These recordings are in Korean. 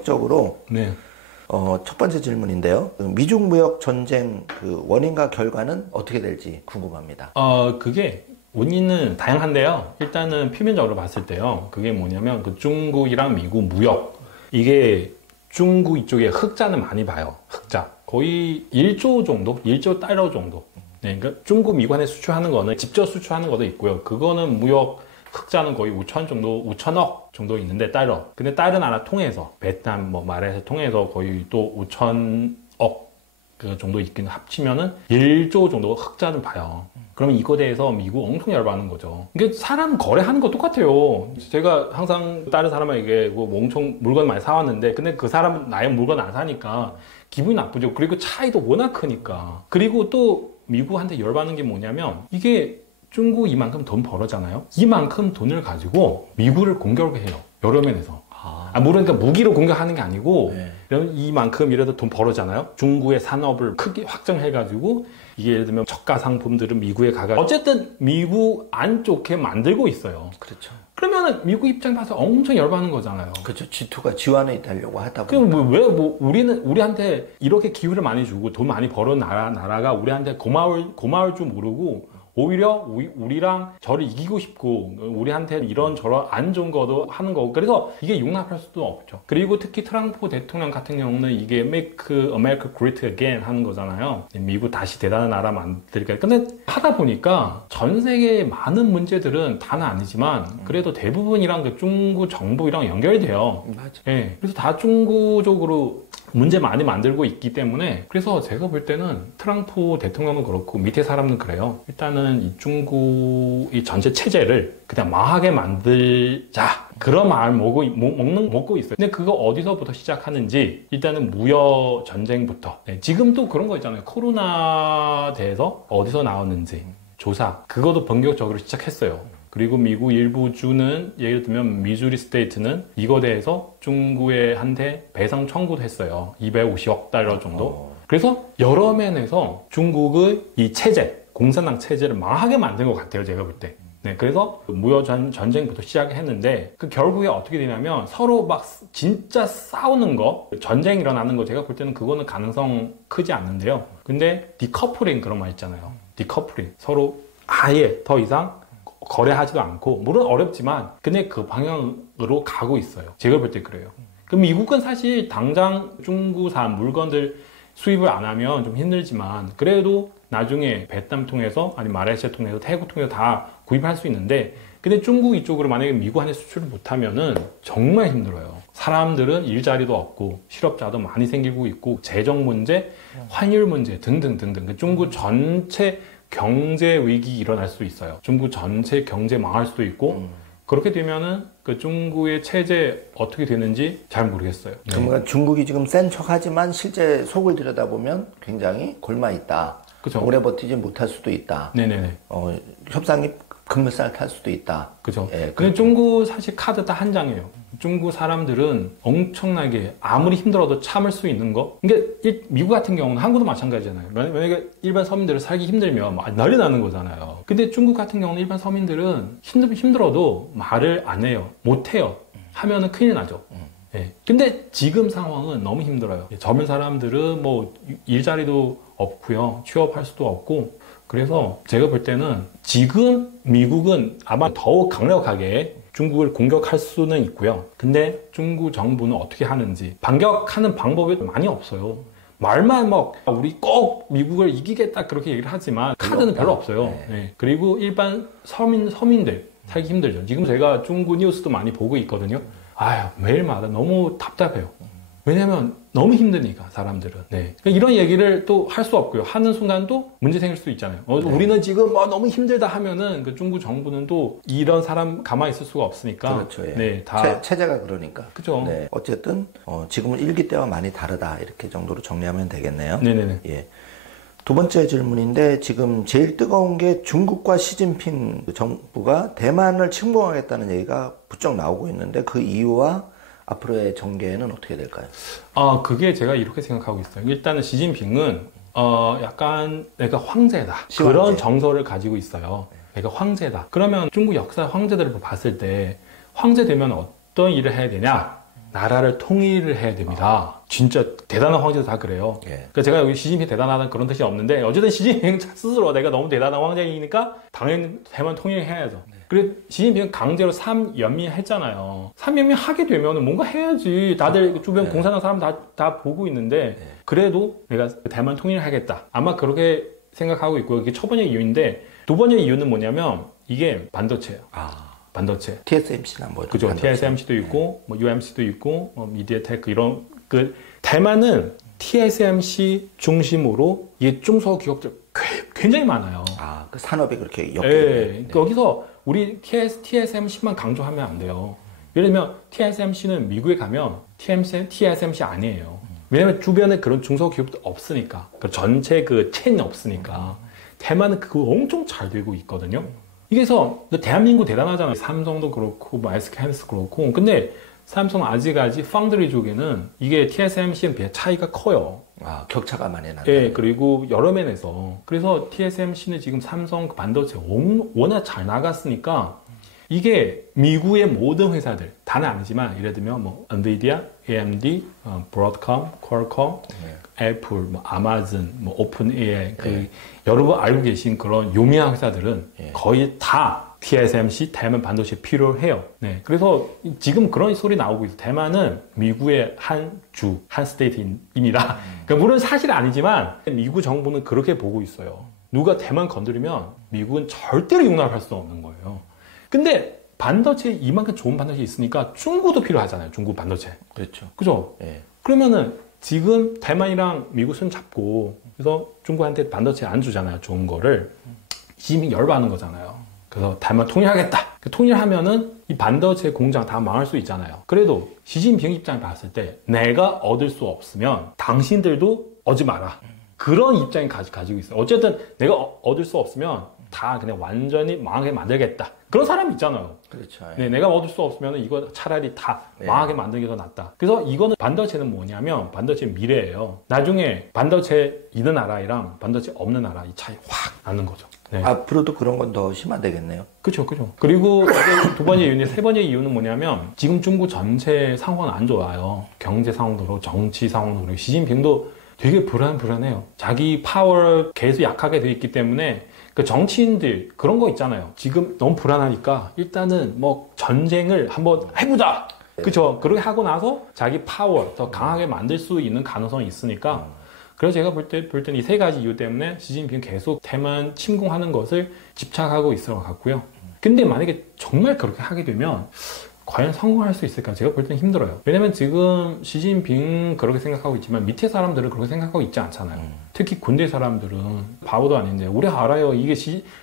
본격적으로 네. 첫 번째 질문인데요. 미중 무역 전쟁 그 원인과 결과는 어떻게 될지 궁금합니다. 그게 원인은 다양한데요. 일단은 표면적으로 봤을 때요. 그게 뭐냐면 그 중국이랑 미국 무역 이게 중국 이쪽에 흑자는 많이 봐요. 흑자 거의 1조 정도, 1조 달러 정도. 네, 그러니까 중국 미관에 수출하는 거는 직접 수출하는 것도 있고요. 그거는 무역 흑자는 거의 5천억 정도 있는데 달러. 근데 다른 나라 통해서 베트남 뭐 말해서 통해서 거의 또 5천억 그 정도 있긴 합치면은 1조 정도 흑자를 봐요. 그러면 이거에 대해서 미국 엄청 열받는 거죠. 이게 사람 거래하는 거 똑같아요. 제가 항상 다른 사람에게 뭐 엄청 물건 많이 사왔는데 근데 그 사람은 나의 물건 안 사니까 기분이 나쁘죠. 그리고 차이도 워낙 크니까. 그리고 또 미국한테 열받는 게 뭐냐면 이게 중국 이만큼 돈 벌었잖아요. 이만큼 돈을 가지고 미국을 공격해요. 여러 면에서. 물론 그러니까 무기로 공격하는 게 아니고 이만큼이라도 돈 벌었잖아요. 중국의 산업을 크게 확장해가지고 이게 예를 들면 저가 상품들은 미국에 가가 어쨌든 미국 안 좋게 만들고 있어요. 그렇죠. 그러면은 미국 입장 봐서 엄청 열받는 거잖아요. 그렇죠. G2가 지원해 달려고 하다 그럼 보니까. 왜 우리한테 이렇게 기회를 많이 주고 돈 많이 버는 나라가 우리한테 고마울 줄 모르고 오히려 우리랑 저를 이기고 싶고 우리한테 이런저런 안 좋은 것도 하는 거고 그래서 이게 용납할 수도 없죠. 그리고 특히 트럼프 대통령 같은 경우는 이게 Make America Great Again 하는 거잖아요. 미국 다시 대단한 나라 만들까. 근데 하다 보니까 전 세계의 많은 문제들은 다는 아니지만 그래도 대부분이랑 그 중국 정부랑 연결돼요. 맞아. 네, 그래서 다 중국적으로 문제 많이 만들고 있기 때문에 그래서 제가 볼 때는 트럼프 대통령도 그렇고 밑에 사람은 그래요. 일단은 이 중국이 전체 체제를 그냥 망하게 만들자 그런 마음을 먹고 있어요. 근데 그거 어디서부터 시작하는지 일단은 무역 전쟁부터. 네, 지금 또 그런 거 있잖아요. 코로나 대해서 어디서 나왔는지 조사 그것도 본격적으로 시작했어요. 그리고 미국 일부 주는 예를 들면 미주리 스테이트는 이거에 대해서 중국에 한테 배상 청구도 했어요. 250억 달러 정도. 그래서 여러 면에서 중국의 이 체제, 공산당 체제를 망하게 만든 것 같아요. 제가 볼 때. 네, 그래서 무역 전쟁부터 시작했는데 그 결국에 어떻게 되냐면 서로 막 진짜 싸우는 거, 전쟁 일어나는 거 제가 볼 때는 그거는 가능성 크지 않는데요. 근데 디커플링 그런 말 있잖아요. 디커플링. 서로 아예 더 이상 거래하지도 않고 물론 어렵지만 근데 그 방향으로 가고 있어요. 제가 볼 때 그래요. 그럼 미국은 사실 당장 중국산 물건들 수입을 안 하면 좀 힘들지만 그래도 나중에 베트남 통해서 아니면 말레이시아 통해서 태국 통해서 다 구입할 수 있는데 근데 중국 이쪽으로 만약에 미국한테 수출을 못하면은 정말 힘들어요. 사람들은 일자리도 없고 실업자도 많이 생기고 있고 재정 문제, 환율 문제 등등등등 중국 전체 경제 위기 일어날 수도 있어요. 중국 전체 경제 망할 수도 있고 그렇게 되면은 그 중국의 체제 어떻게 되는지 잘 모르겠어요. 그러니까 중국이 지금 센 척하지만 실제 속을 들여다보면 굉장히 골마 있다. 그쵸. 오래 버티지 못할 수도 있다. 네네네. 협상이 금메살 탈 수도 있다. 그죠. 예, 근데 중국 사실 카드 딱 한 장이에요. 중국 사람들은 엄청나게 아무리 힘들어도 참을 수 있는 거. 그러니까 미국 같은 경우는 한국도 마찬가지잖아요. 만약에 일반 서민들을 살기 힘들면 난리 나는 거잖아요. 근데 중국 같은 경우는 일반 서민들은 힘들어도 말을 안 해요. 못 해요. 하면은 큰일 나죠. 예. 근데 지금 상황은 너무 힘들어요. 젊은 사람들은 뭐 일자리도 없고요. 취업할 수도 없고. 그래서 제가 볼 때는 지금 미국은 아마 더욱 강력하게 중국을 공격할 수는 있고요. 근데 중국 정부는 어떻게 하는지 반격하는 방법이 많이 없어요. 말만 막 우리 꼭 미국을 이기겠다 그렇게 얘기를 하지만 카드는 별로 없어요. 네. 네. 그리고 일반 서민들 살기 힘들죠. 지금 제가 중국 뉴스도 많이 보고 있거든요. 아유 매일마다 너무 답답해요. 왜냐면 너무 힘드니까 사람들은. 네. 이런 얘기를 또 할 수 없고요. 하는 순간 또 문제 생길 수도 있잖아요. 네. 우리는 지금 너무 힘들다 하면은 그 중국 정부는 또 이런 사람 가만히 있을 수가 없으니까. 그렇죠. 예. 네, 다 체제가 그러니까. 그죠. 네. 어쨌든 지금은 일기 때와 많이 다르다 이렇게 정도로 정리하면 되겠네요. 네네네. 예. 두 번째 질문인데 지금 제일 뜨거운 게 중국과 시진핑 정부가 대만을 침공하겠다는 얘기가 부쩍 나오고 있는데 그 이유와 앞으로의 전개는 어떻게 될까요? 그게 제가 이렇게 생각하고 있어요. 일단은 시진핑은 약간 내가 황제다. 시황제. 그런 정서를 가지고 있어요. 내가 황제다. 그러면 중국 역사 황제들을 봤을 때 황제 되면 어떤 일을 해야 되냐? 나라를 통일을 해야 됩니다. 진짜 대단한 황제도 다 그래요. 그러니까 제가 여기 시진핑 대단하다는 그런 뜻이 없는데 어쨌든 시진핑 스스로 내가 너무 대단한 황제이니까 당연히 대만 통일해야죠. 그래 시진핑은 강제로 3연민 했잖아요. 3연민 하게 되면 뭔가 해야지. 다들 주변 공산당 사람 다 보고 있는데 그래도 내가 대만 통일을 하겠다. 아마 그렇게 생각하고 있고요. 이게 첫 번째 이유인데 두 번째 이유는 뭐냐면 이게 반도체예요. 반도체. TSMC나 뭐 그죠. 반도체. TSMC도 있고, 뭐 UMC도 있고, 미디어테크 이런 대만은 TSMC 중심으로 이 중소기업들 굉장히 많아요. 그 산업이 그렇게 엮여 네. 여기서 우리 TSMC만 강조하면 안 돼요. 예를 들면 TSMC는 미국에 가면 TSMC 아니에요. 왜냐면 주변에 그런 중소기업도 없으니까. 전체 그 체인이 없으니까. 대만은 그거 엄청 잘 되고 있거든요. 이게서 대한민국 대단하잖아요. 삼성도 그렇고 뭐 SK하이닉스도 그렇고. 근데 삼성 아직까지 파운드리 쪽에는 이게 TSMC는 비해 차이가 커요. 격차가 많이 나요. 예, 그리고 여러 면에서. 그래서 TSMC는 지금 삼성 반도체 워낙 잘 나갔으니까 이게 미국의 모든 회사들 다는 아니지만 예를 들면 뭐 엔비디아, AMD, 브로드컴, 퀄컴, 애플, 뭐 아마존, 뭐 오픈 AI 여러분 알고 계신 그런 유명한 회사들은 거의 다 TSMC 대만 반도체 필요해요. 네, 그래서 지금 그런 소리 나오고 있어요. 대만은 미국의 한 스테이트입니다. 그러니까 물론 사실 아니지만 미국 정부는 그렇게 보고 있어요. 누가 대만 건드리면 미국은 절대로 용납할 수 없는 거예요. 근데 반도체 이만큼 좋은 반도체 있으니까 중국도 필요하잖아요. 중국 반도체. 그렇죠. 그죠? 그러면은 지금 대만이랑 미국 손 잡고 그래서 중국한테 반도체 안 주잖아요. 좋은 거를. 시진핑 열받는 거잖아요. 그래서 대만 통일하겠다. 통일하면은 이 반도체 공장 다 망할 수 있잖아요. 그래도 시진핑 입장에 봤을 때 내가 얻을 수 없으면 당신들도 얻지 마라. 그런 입장이 가지고 있어요. 어쨌든 내가 얻을 수 없으면 다 그냥 완전히 망하게 만들겠다. 그런 사람이 있잖아요. 그렇죠. 네, 내가 얻을 수 없으면 이거 차라리 다 망하게 만드는 게 더 낫다. 그래서 이거는 반도체는 뭐냐면 반도체 미래예요. 나중에 반도체 있는 나라랑 반도체 없는 나라 이 차이 확 나는 거죠. 네. 앞으로도 그런 건 더 심화되겠네요. 그렇죠. 그리고 두 번째 이유는 세 번째 이유는 뭐냐면 지금 중국 전체 상황은 안 좋아요. 경제 상황도 그렇고 정치 상황도 그렇고 시진핑도 되게 불안해요. 자기 파워 계속 약하게 돼 있기 때문에 그 정치인들 그런 거 있잖아요. 지금 너무 불안하니까 일단은 뭐 전쟁을 한번 해보자. 그렇죠. 그렇게 하고 나서 자기 파워 더 강하게 만들 수 있는 가능성이 있으니까. 그래서 제가 볼 때는 이 세 가지 이유 때문에 시진핑 계속 대만 침공하는 것을 집착하고 있을 것 같고요. 근데 만약에 정말 그렇게 하게 되면 과연 성공할 수 있을까? 제가 볼 때는 힘들어요. 왜냐면 지금 시진핑 그렇게 생각하고 있지만 밑에 사람들은 그렇게 생각하고 있지 않잖아요. 특히 군대 사람들은 바보도 아닌데 우리 알아요. 이게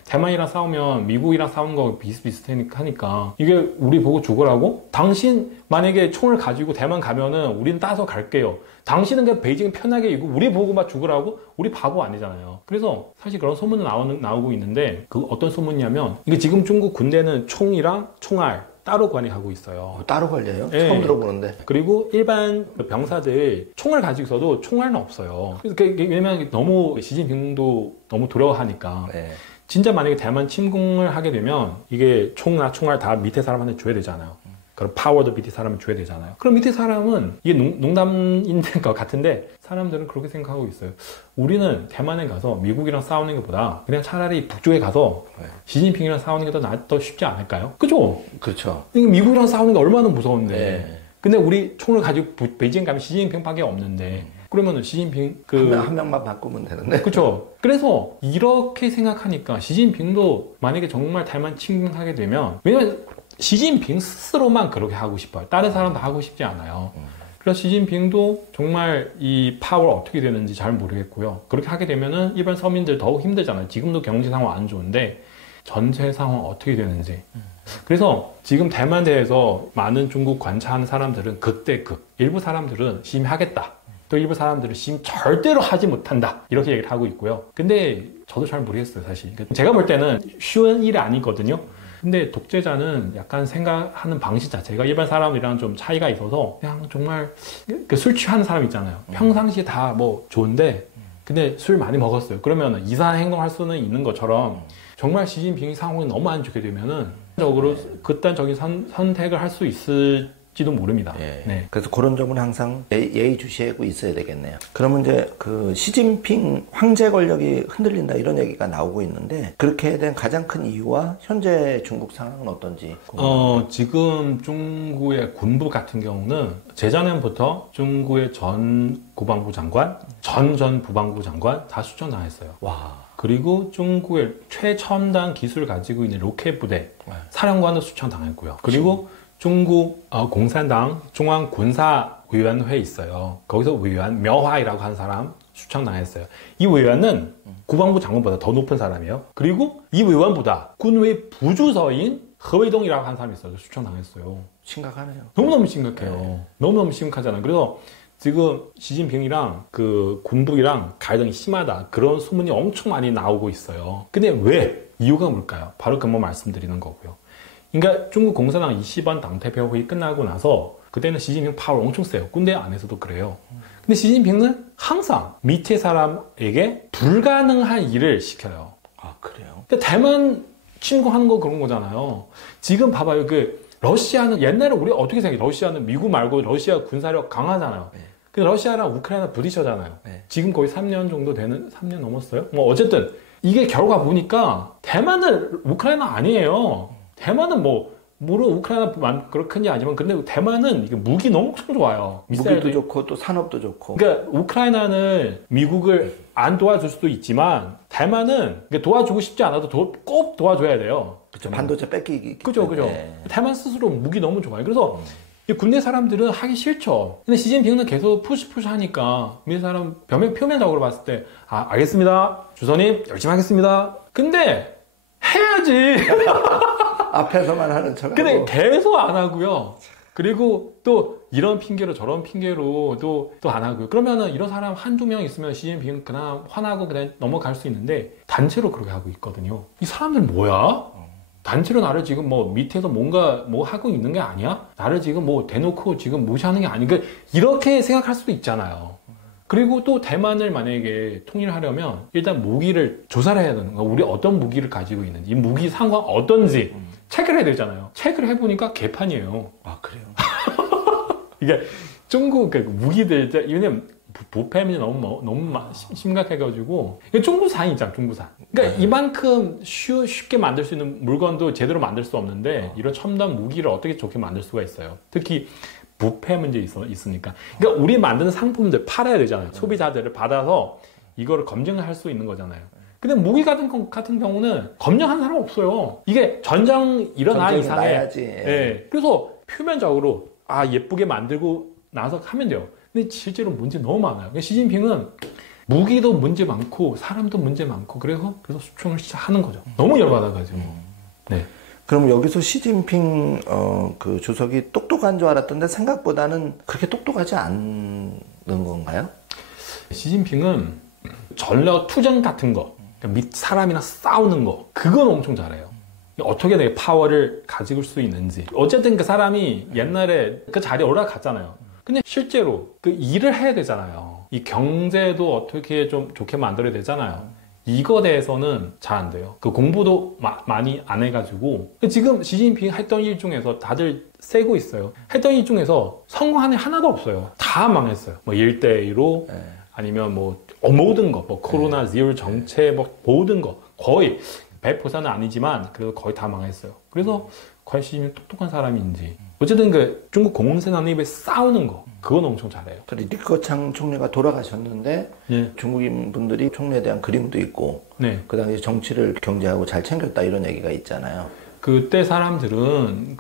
대만이랑 싸우면 미국이랑 싸우는 거 비슷비슷하니까 이게 우리 보고 죽으라고? 당신 만약에 총을 가지고 대만 가면은 우리는 따서 갈게요. 당신은 그냥 베이징 편하게 있고 우리 보고 막 죽으라고? 우리 바보 아니잖아요. 그래서 사실 그런 소문은 나오고 있는데 그 어떤 소문이냐면 이게 지금 중국 군대는 총이랑 총알 따로 관리하고 있어요. 따로 관리해요? 네. 처음 들어보는데. 그리고 일반 병사들 총을 가지고 있어도 총알은 없어요. 왜냐면 너무 시진핑도 너무 두려워하니까. 진짜 만약에 대만 침공을 하게 되면 이게 총이나 총알 다 밑에 사람한테 줘야 되잖아요. 그럼 파워도 밑에 사람은 줘야 되잖아요. 그럼 밑에 사람은 이게 농담인 것 같은데 사람들은 그렇게 생각하고 있어요. 우리는 대만에 가서 미국이랑 싸우는 것보다 그냥 차라리 북쪽에 가서 시진핑이랑 싸우는 게 더 쉽지 않을까요? 그죠? 그렇죠. 미국이랑 싸우는 게 얼마나 무서운데. 근데 우리 총을 가지고 베이징 가면 시진핑밖에 없는데. 그러면은 시진핑 한 명만 바꾸면 되는데. 그렇죠. 그래서 이렇게 생각하니까 시진핑도 만약에 정말 대만 침공하게 되면 왜냐면 시진핑 스스로만 그렇게 하고 싶어요. 다른 사람도 하고 싶지 않아요. 그래서 시진핑도 정말 이 파워가 어떻게 되는지 잘 모르겠고요. 그렇게 하게 되면은 일반 서민들 더욱 힘들잖아요. 지금도 경제 상황 안 좋은데 전체 상황 어떻게 되는지. 그래서 지금 대만 대해서 많은 중국 관찰하는 사람들은 극대극. 일부 사람들은 시임하겠다. 또 일부 사람들은 시임 절대로 하지 못한다. 이렇게 얘기를 하고 있고요. 근데 저도 잘 모르겠어요, 사실. 제가 볼 때는 쉬운 일이 아니거든요. 근데 독재자는 약간 생각하는 방식 자체가 일반 사람이랑 좀 차이가 있어서 그냥 정말 술 취하는 사람 있잖아요. 평상시에 다 뭐 좋은데 근데 술 많이 먹었어요. 그러면 이상한 행동할 수는 있는 것처럼 정말 시진핑이 상황이 너무 안 좋게 되면은 적으로 극단적인 선택을 할 수 있을지도 모릅니다. 예. 네. 그래서 그런 점은 항상 예의주시하고 있어야 되겠네요. 그러면 이제 그 시진핑 황제 권력이 흔들린다 이런 얘기가 나오고 있는데 그렇게 된 가장 큰 이유와 현재 중국 상황은 어떤지 궁금합니다. 지금 중국의 군부 같은 경우는 재작년부터 중국의 전 국방부 장관, 전 국방부 장관 다 수천당했어요. 와. 그리고 중국의 최첨단 기술을 가지고 있는 로켓 부대 사령관도 수천당했고요. 그리고 중국 공산당 중앙군사위원회 있어요. 거기서 위원 묘화이라고 하는 사람 수천당했어요. 이 위원은 국방부 장관보다 더 높은 사람이에요. 그리고 이 위원보다 군의 부주서인 허웨이동이라고 하는 사람이 있어요. 수천당했어요. 심각하네요. 너무너무 심각해요. 너무너무 심각하잖아요. 그래서 지금 시진핑이랑 그 군부이랑 갈등이 심하다. 그런 소문이 엄청 많이 나오고 있어요. 근데 왜? 이유가 뭘까요? 바로 그 뭐 말씀드리는 거고요. 그러니까 중국 공산당 20번 당대표 회의 끝나고 나서 그때는 시진핑 파워 엄청 세요. 군대 안에서도 그래요. 근데 시진핑은 항상 밑에 사람에게 불가능한 일을 시켜요. 아, 그래요? 그러니까 대만 침공하는 거 그런 거잖아요. 지금 봐봐요. 러시아는 옛날에 우리 어떻게 생각해요? 러시아는 미국 말고 러시아 군사력 강하잖아요. 네. 근데 러시아랑 우크라이나 부딪혀잖아요. 네. 지금 거의 3년 정도 되는, 3년 넘었어요? 뭐 어쨌든 이게 결과 보니까 대만은 우크라이나 아니에요. 대만은 물론 우크라이나 그렇게 게 아니지만 근데 대만은 이게 무기 너무 엄청 좋아요. 무기도 좋고 또 산업도 좋고. 그러니까 우크라이나는 미국을 안 도와줄 수도 있지만 대만은 도와주고 싶지 않아도 꼭 도와줘야 돼요. 그렇죠. 반도체 뺏기기. 그죠. 네. 대만 스스로 무기 너무 좋아요. 그래서 이 군대 사람들은 하기 싫죠. 근데 시진핑은 계속 푸시 하니까 군대 사람 표면적으로 봤을 때 알겠습니다. 주선님 열심히 하겠습니다. 근데 해야지. 앞에서만 하는 척하고. 근데 계속 안 하고요. 그리고 또 이런 핑계로 저런 핑계로 또 안 하고요. 그러면은 이런 사람 한두 명 있으면 시진핑 그냥 화나고 그냥 넘어갈 수 있는데 단체로 그렇게 하고 있거든요. 이 사람들 뭐야? 단체로 나를 지금 밑에서 뭔가 하고 있는 게 아니야? 나를 지금 대놓고 지금 무시하는 게 아닌가? 이렇게 생각할 수도 있잖아요. 그리고 또 대만을 만약에 통일하려면 일단 무기를 조사를 해야 되는 거야. 우리 어떤 무기를 가지고 있는지, 이 무기 상황 어떤지 체크를 해야 되잖아요. 체크를 해보니까 개판이에요. 아, 그래요? 이게 중국 무기들, 왜냐면 부패이 너무 심각해가지고 이게 중국산이 있잖아, 중국산. 그러니까 이만큼 쉽게 만들 수 있는 물건도 제대로 만들 수 없는데 이런 첨단 무기를 어떻게 좋게 만들 수가 있어요. 특히 부패 문제 있으니까. 그러니까 우리 만드는 상품들 팔아야 되잖아요. 소비자들을 받아서 이거를 검증을 할 수 있는 거잖아요. 근데 무기 같은 경우는 검증하는 사람 없어요. 이게 전쟁 일어나 이상해. 나야지. 예. 그래서 표면적으로 예쁘게 만들고 나서 하면 돼요. 근데 실제로 문제 너무 많아요. 그러니까 시진핑은 무기도 문제 많고 사람도 문제 많고 그래서 수총을 시작하는 거죠. 너무 열받아가지고. 네. 그럼 여기서 시진핑 그 주석이 똑똑한 줄 알았던데 생각보다는 그렇게 똑똑하지 않는 건가요? 시진핑은 전략 투쟁 같은 거, 그러니까 사람이랑 싸우는 거, 그건 엄청 잘해요. 어떻게 내 파워를 가질 수 있는지. 어쨌든 그 사람이 옛날에 그 자리에 올라갔잖아요. 근데 실제로 그 일을 해야 되잖아요. 이 경제도 어떻게 좀 좋게 만들어야 되잖아요. 이거 대해서는 잘 안 돼요. 그 공부도 많이 안 해가지고. 지금 시진핑 했던 일 중에서 다들 세고 있어요. 했던 일 중에서 성공한 일 하나도 없어요. 다 망했어요. 1대1로 아니면 모든 거, 코로나 제로 정책, 모든 거. 거의 100%는 아니지만 그래도 거의 다 망했어요. 그래서 과연 시진핑이 똑똑한 사람인지. 어쨌든 중국 공산당 입에 싸우는 거, 그건 엄청 잘해요. 리커창 총리가 돌아가셨는데 예. 중국인 분들이 총리에 대한 그림도 있고 네. 그 당시 정치를 경제하고 잘 챙겼다 이런 얘기가 있잖아요. 그때 사람들은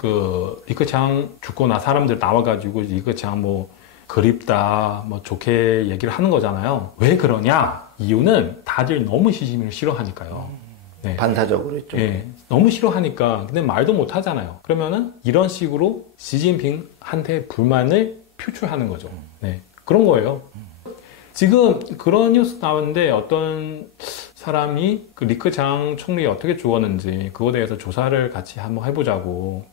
리커창 죽고 나 사람들 나와가지고 리커창 그립다 좋게 얘기를 하는 거잖아요. 왜 그러냐? 이유는 다들 너무 시진핑을 싫어하니까요. 네. 반사적으로 있죠. 네. 너무 싫어하니까 근데 말도 못 하잖아요. 그러면은 이런 식으로 시진핑한테 불만을 표출하는 거죠. 네. 그런 거예요. 지금 그런 뉴스 나오는데 어떤 사람이 리커창 총리 어떻게 죽었는지 그거에 대해서 조사를 같이 한번 해보자고.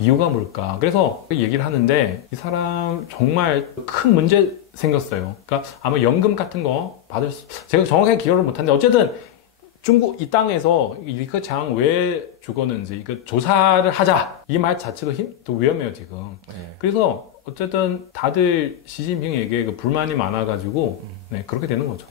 이유가 뭘까? 그래서 얘기를 하는데 이 사람 정말 큰 문제 생겼어요. 그러니까 아마 연금 같은 거 제가 정확하게 기억을 못하는데 어쨌든 중국 이 땅에서 리커창 왜 죽었는지 이거 조사를 하자 이 말 자체도 또 위험해요 지금. 네. 그래서 어쨌든 다들 시진핑에게 그 불만이 많아가지고 네, 그렇게 되는 거죠.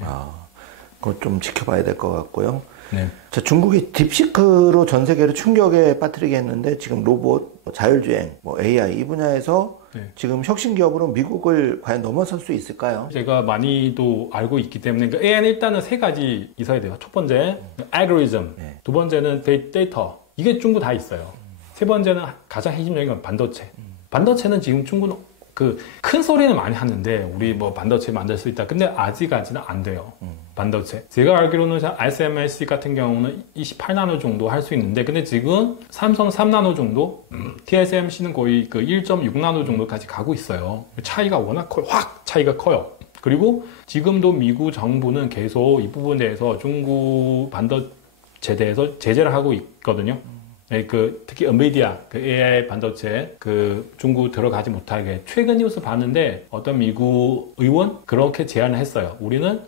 그거 좀 지켜봐야 될 것 같고요. 네. 자, 중국이 딥시크로 전 세계를 충격에 빠뜨리게 했는데 지금 로봇, 자율주행, AI 이 분야에서 네. 지금 혁신 기업으로 미국을 과연 넘어설 수 있을까요? 제가 많이도 알고 있기 때문에 그 AI는 일단은 세 가지 있어야 돼요. 첫 번째, 알고리즘. 네. 두 번째는 데이터. 이게 중국 다 있어요. 세 번째는 가장 핵심적인 건 반도체. 반도체는 지금 중국은 그 큰 소리는 많이 하는데 우리 뭐 반도체 만들 수 있다. 근데 아직까지는 안 돼요. 반도체. 제가 알기로는 SMIC 같은 경우는 28나노 정도 할 수 있는데 근데 지금 삼성 3나노 정도, TSMC는 거의 그 1.6나노 정도까지 가고 있어요. 차이가 워낙 커요. 확 차이가 커요. 그리고 지금도 미국 정부는 계속 이 부분에 대해서 중국 반도체에 대해서 제재를 하고 있거든요. 네, 특히 엔비디아, AI 반도체, 중국 들어가지 못하게. 최근 뉴스 봤는데, 어떤 미국 의원? 그렇게 제안을 했어요. 우리는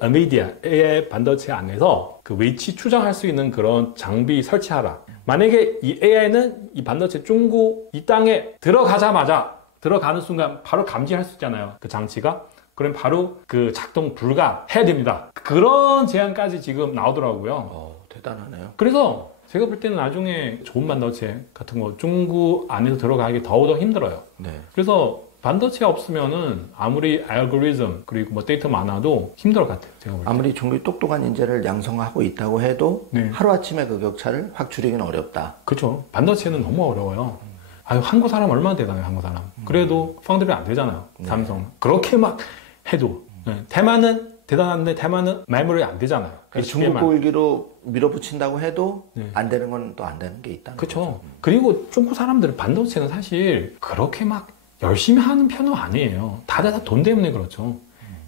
엔비디아, AI 반도체 안에서 위치 추정할 수 있는 그런 장비 설치하라. 만약에 이 AI는 이 반도체 중국 이 땅에 들어가는 순간 바로 감지할 수 있잖아요. 그 장치가. 그럼 바로 작동 불가해야 됩니다. 그런 제안까지 지금 나오더라고요. 대단하네요. 그래서 제가 볼 때는 나중에 좋은 반도체 같은 거 중국 안에서 들어가기 더욱더 힘들어요. 네. 그래서 반도체 없으면은 아무리 알고리즘 그리고 데이터 많아도 힘들 것 같아요. 제가 볼 때. 아무리 중국이 똑똑한 인재를 양성하고 있다고 해도 네. 하루아침에 그 격차를 확 줄이기는 어렵다. 그렇죠. 반도체는 너무 어려워요. 한국 사람 얼마나 대단해요, 한국 사람. 그래도 펀드비 안 되잖아요, 삼성. 그렇게 막 해도. 네. 대만은 대단한데 대만은 매물이 안 되잖아요. 중국 고일기로 밀어붙인다고 해도 네. 안 되는 건 또 안 되는 게 있다. 그렇죠. 그리고 중국 사람들은 반도체는 사실 그렇게 막 열심히 하는 편은 아니에요. 다들 다 돈 때문에 그렇죠.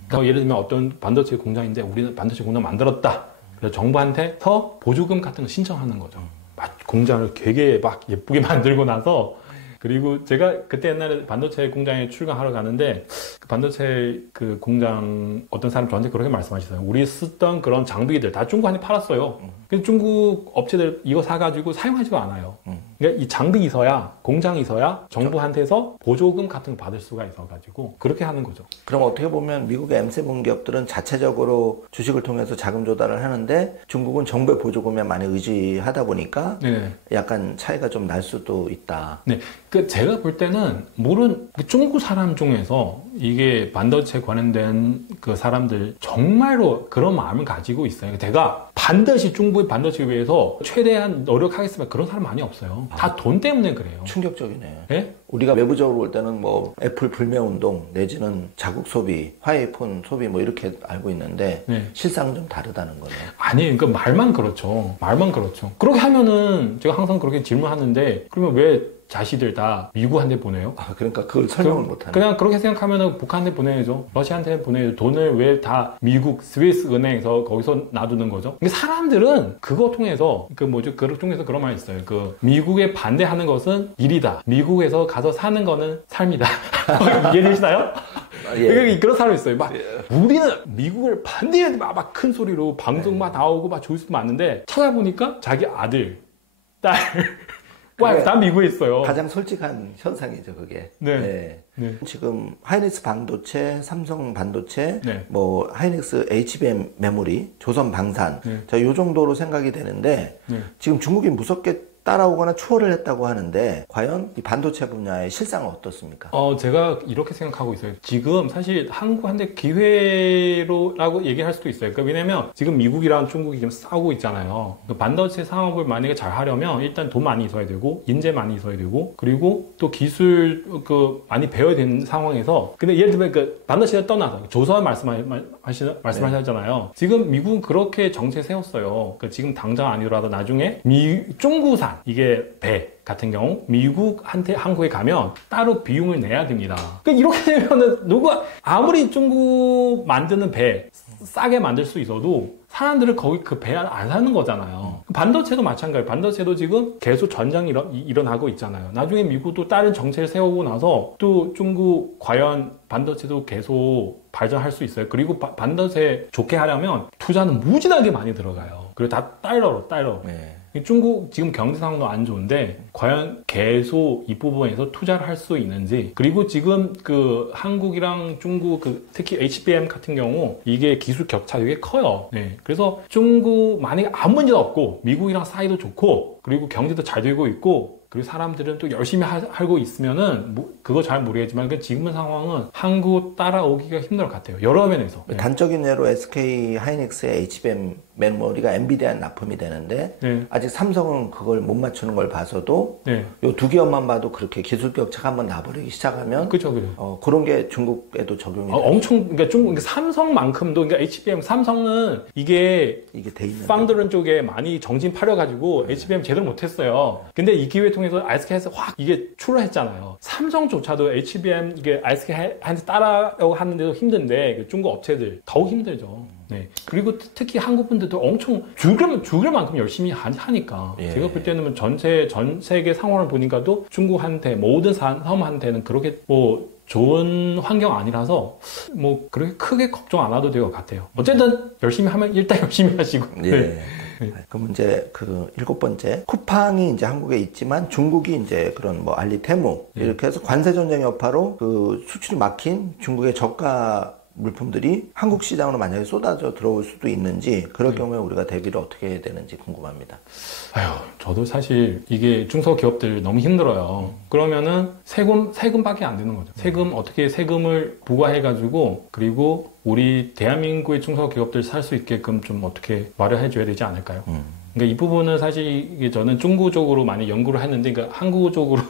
그러니까 예를 들면 어떤 반도체 공장인데 우리는 반도체 공장 만들었다. 그래서 정부한테 더 보조금 같은 거 신청하는 거죠. 막 공장을 되게 막 예쁘게 만들고 나서 그리고 제가 그때 옛날에 반도체 공장에 출근하러 가는데 그 반도체 공장 어떤 사람 저한테 그렇게 말씀하셨어요. 우리 쓰던 그런 장비들 다 중국한테 팔았어요. 근데 중국 업체들 이거 사가지고 사용하지도 않아요. 그러니까 이 장비 있어야 공장이 있어야 정부한테서 보조금 같은 거 받을 수가 있어가지고 그렇게 하는 거죠. 그럼 어떻게 보면 미국의 M7 기업들은 자체적으로 주식을 통해서 자금 조달을 하는데 중국은 정부의 보조금에 많이 의지하다 보니까 네. 약간 차이가 좀 날 수도 있다. 네. 제가 볼 때는 모른 중국 사람 중에서 이게 반도체 관련된 사람들 정말로 그런 마음을 가지고 있어요. 제가 반드시 중국의 반도체에 위해서 최대한 노력하겠습니다. 그런 사람 많이 없어요. 다 돈 때문에 그래요. 충격적이네. 네? 우리가 외부적으로 볼 때는 애플 불매 운동 내지는 자국 소비, 화이폰 소비 이렇게 알고 있는데 네. 실상은 좀 다르다는 거네요. 아니, 말만 그렇죠. 말만 그렇죠. 그렇게 하면은 제가 항상 그렇게 질문하는데 그러면 왜 자식들 다 미국한테 보내요? 그러니까 그걸 설명을 못하네. 그냥 그렇게 생각하면은 북한한테 보내야죠. 러시아한테 보내야죠. 돈을 왜 다 미국 스위스 은행에서 거기서 놔두는 거죠? 근데 사람들은 그거 통해서 그거 통해서 그런 말이 있어요. 미국에 반대하는 것은 일이다. 미국에서 가서 사는 거는 삶이다. 이해되시나요? 예. 그런 사람이 있어요. 우리는 미국을 반대해야 돼. 막 큰 소리로 방송 막 나오고 막 조회수 많은데 찾아보니까 자기 아들, 딸, 다 미국에 있어요. 가장 솔직한 현상이죠, 그게. 네. 네. 네. 지금 하이닉스 반도체, 삼성 반도체, 네. 하이닉스 HBM 메모리, 조선 방산, 네. 자, 요 정도로 생각이 되는데 네. 지금 중국이 무섭게 따라오거나 추월을 했다고 하는데 과연 이 반도체 분야의 실상은 어떻습니까? 제가 이렇게 생각하고 있어요. 지금 사실 한국한테 기회로라고 얘기할 수도 있어요. 왜냐면 지금 미국이랑 중국이 지금 싸우고 있잖아요. 반도체 사업을 만약에 잘 하려면 일단 돈 많이 있어야 되고 인재 많이 있어야 되고 그리고 또 기술 많이 배워야 되는 상황에서 근데 예를 들면 반도체를 떠나서 조선 말씀하셨잖아요. 지금 미국은 그렇게 정책 세웠어요. 지금 당장 아니더라도 나중에 중국산 이게 배 같은 경우 미국한테 한국에 가면 따로 비용을 내야 됩니다. 이렇게 되면은 누가 아무리 중국 만드는 배 싸게 만들 수 있어도 사람들은 거기 배 안 사는 거잖아요. 반도체도 마찬가지예요. 반도체도 지금 계속 전쟁이 일어나고 있잖아요. 나중에 미국도 다른 정책을 세우고 나서 또 중국 과연 반도체도 계속 발전할 수 있어요. 그리고 반도체 좋게 하려면 투자는 무지하게 많이 들어가요. 그리고 다 달러로. 네. 중국 지금 경제 상황도 안 좋은데 과연 계속 이 부분에서 투자를 할 수 있는지, 그리고 지금 그 한국이랑 중국 특히 HBM 같은 경우 이게 기술 격차 되게 커요. 네. 그래서 중국 만약에 아무 문제도 없고 미국이랑 사이도 좋고 그리고 경제도 잘 되고 있고 그리고 사람들은 또 열심히 하고 있으면은 그거 잘 모르겠지만 지금 상황은 한국 따라오기가 힘들 것 같아요. 여러 면에서. 네. 단적인 예로 SK 하이닉스의 HBM 메모리가 엔비디아에 납품이 되는데 네. 아직 삼성은 그걸 못 맞추는 걸 봐서도 네. 요 두 기업만 봐도 그렇게 기술 격차가 한번 나버리기 시작하면 그죠. 그런 게 중국에도 적용이 돼요. 엄청 그러니까 삼성만큼도 그러니까 HBM 삼성은 이게 돼 있는 파운드런 쪽에 많이 정신 파려가지고 HBM 제대로 못했어요. 근데 이 기회 통해서 SK에서 확 이게 출하했잖아요. 삼성조차도 HBM 이게 SK한테 따라하고 하는데도 힘든데 중국 업체들 더욱 힘들죠. 네. 그리고 특히 한국 분들도 엄청 죽을 만큼 열심히 하니까 예. 제가 볼 때는 전 세계 상황을 보니까도 중국한테 모든 사람한테는 그렇게 뭐 좋은 환경 아니라서 뭐 그렇게 크게 걱정 안 해도 될 것 같아요. 어쨌든 열심히 하면 일단 열심히 하시고. 예. 네. 그럼 이제 그 7번째, 쿠팡이 이제 한국에 있지만 중국이 이제 그런 뭐 알리, 테무 이렇게 해서 관세 전쟁 여파로 그 수출이 막힌 중국의 저가 물품들이 한국 시장으로 만약에 쏟아져 들어올 수도 있는지, 그럴 경우에 우리가 대비를 어떻게 해야 되는지 궁금합니다. 저도 사실 이게 중소기업들 너무 힘들어요. 그러면은 세금밖에 안 되는 거죠. 어떻게 세금을 부과해가지고, 그리고 우리 대한민국의 중소기업들 살 수 있게끔 좀 어떻게 말을 해줘야 되지 않을까요? 그러니까 이 부분은 사실 이게 저는 중국 쪽으로 많이 연구를 했는데, 그러니까 한국 쪽으로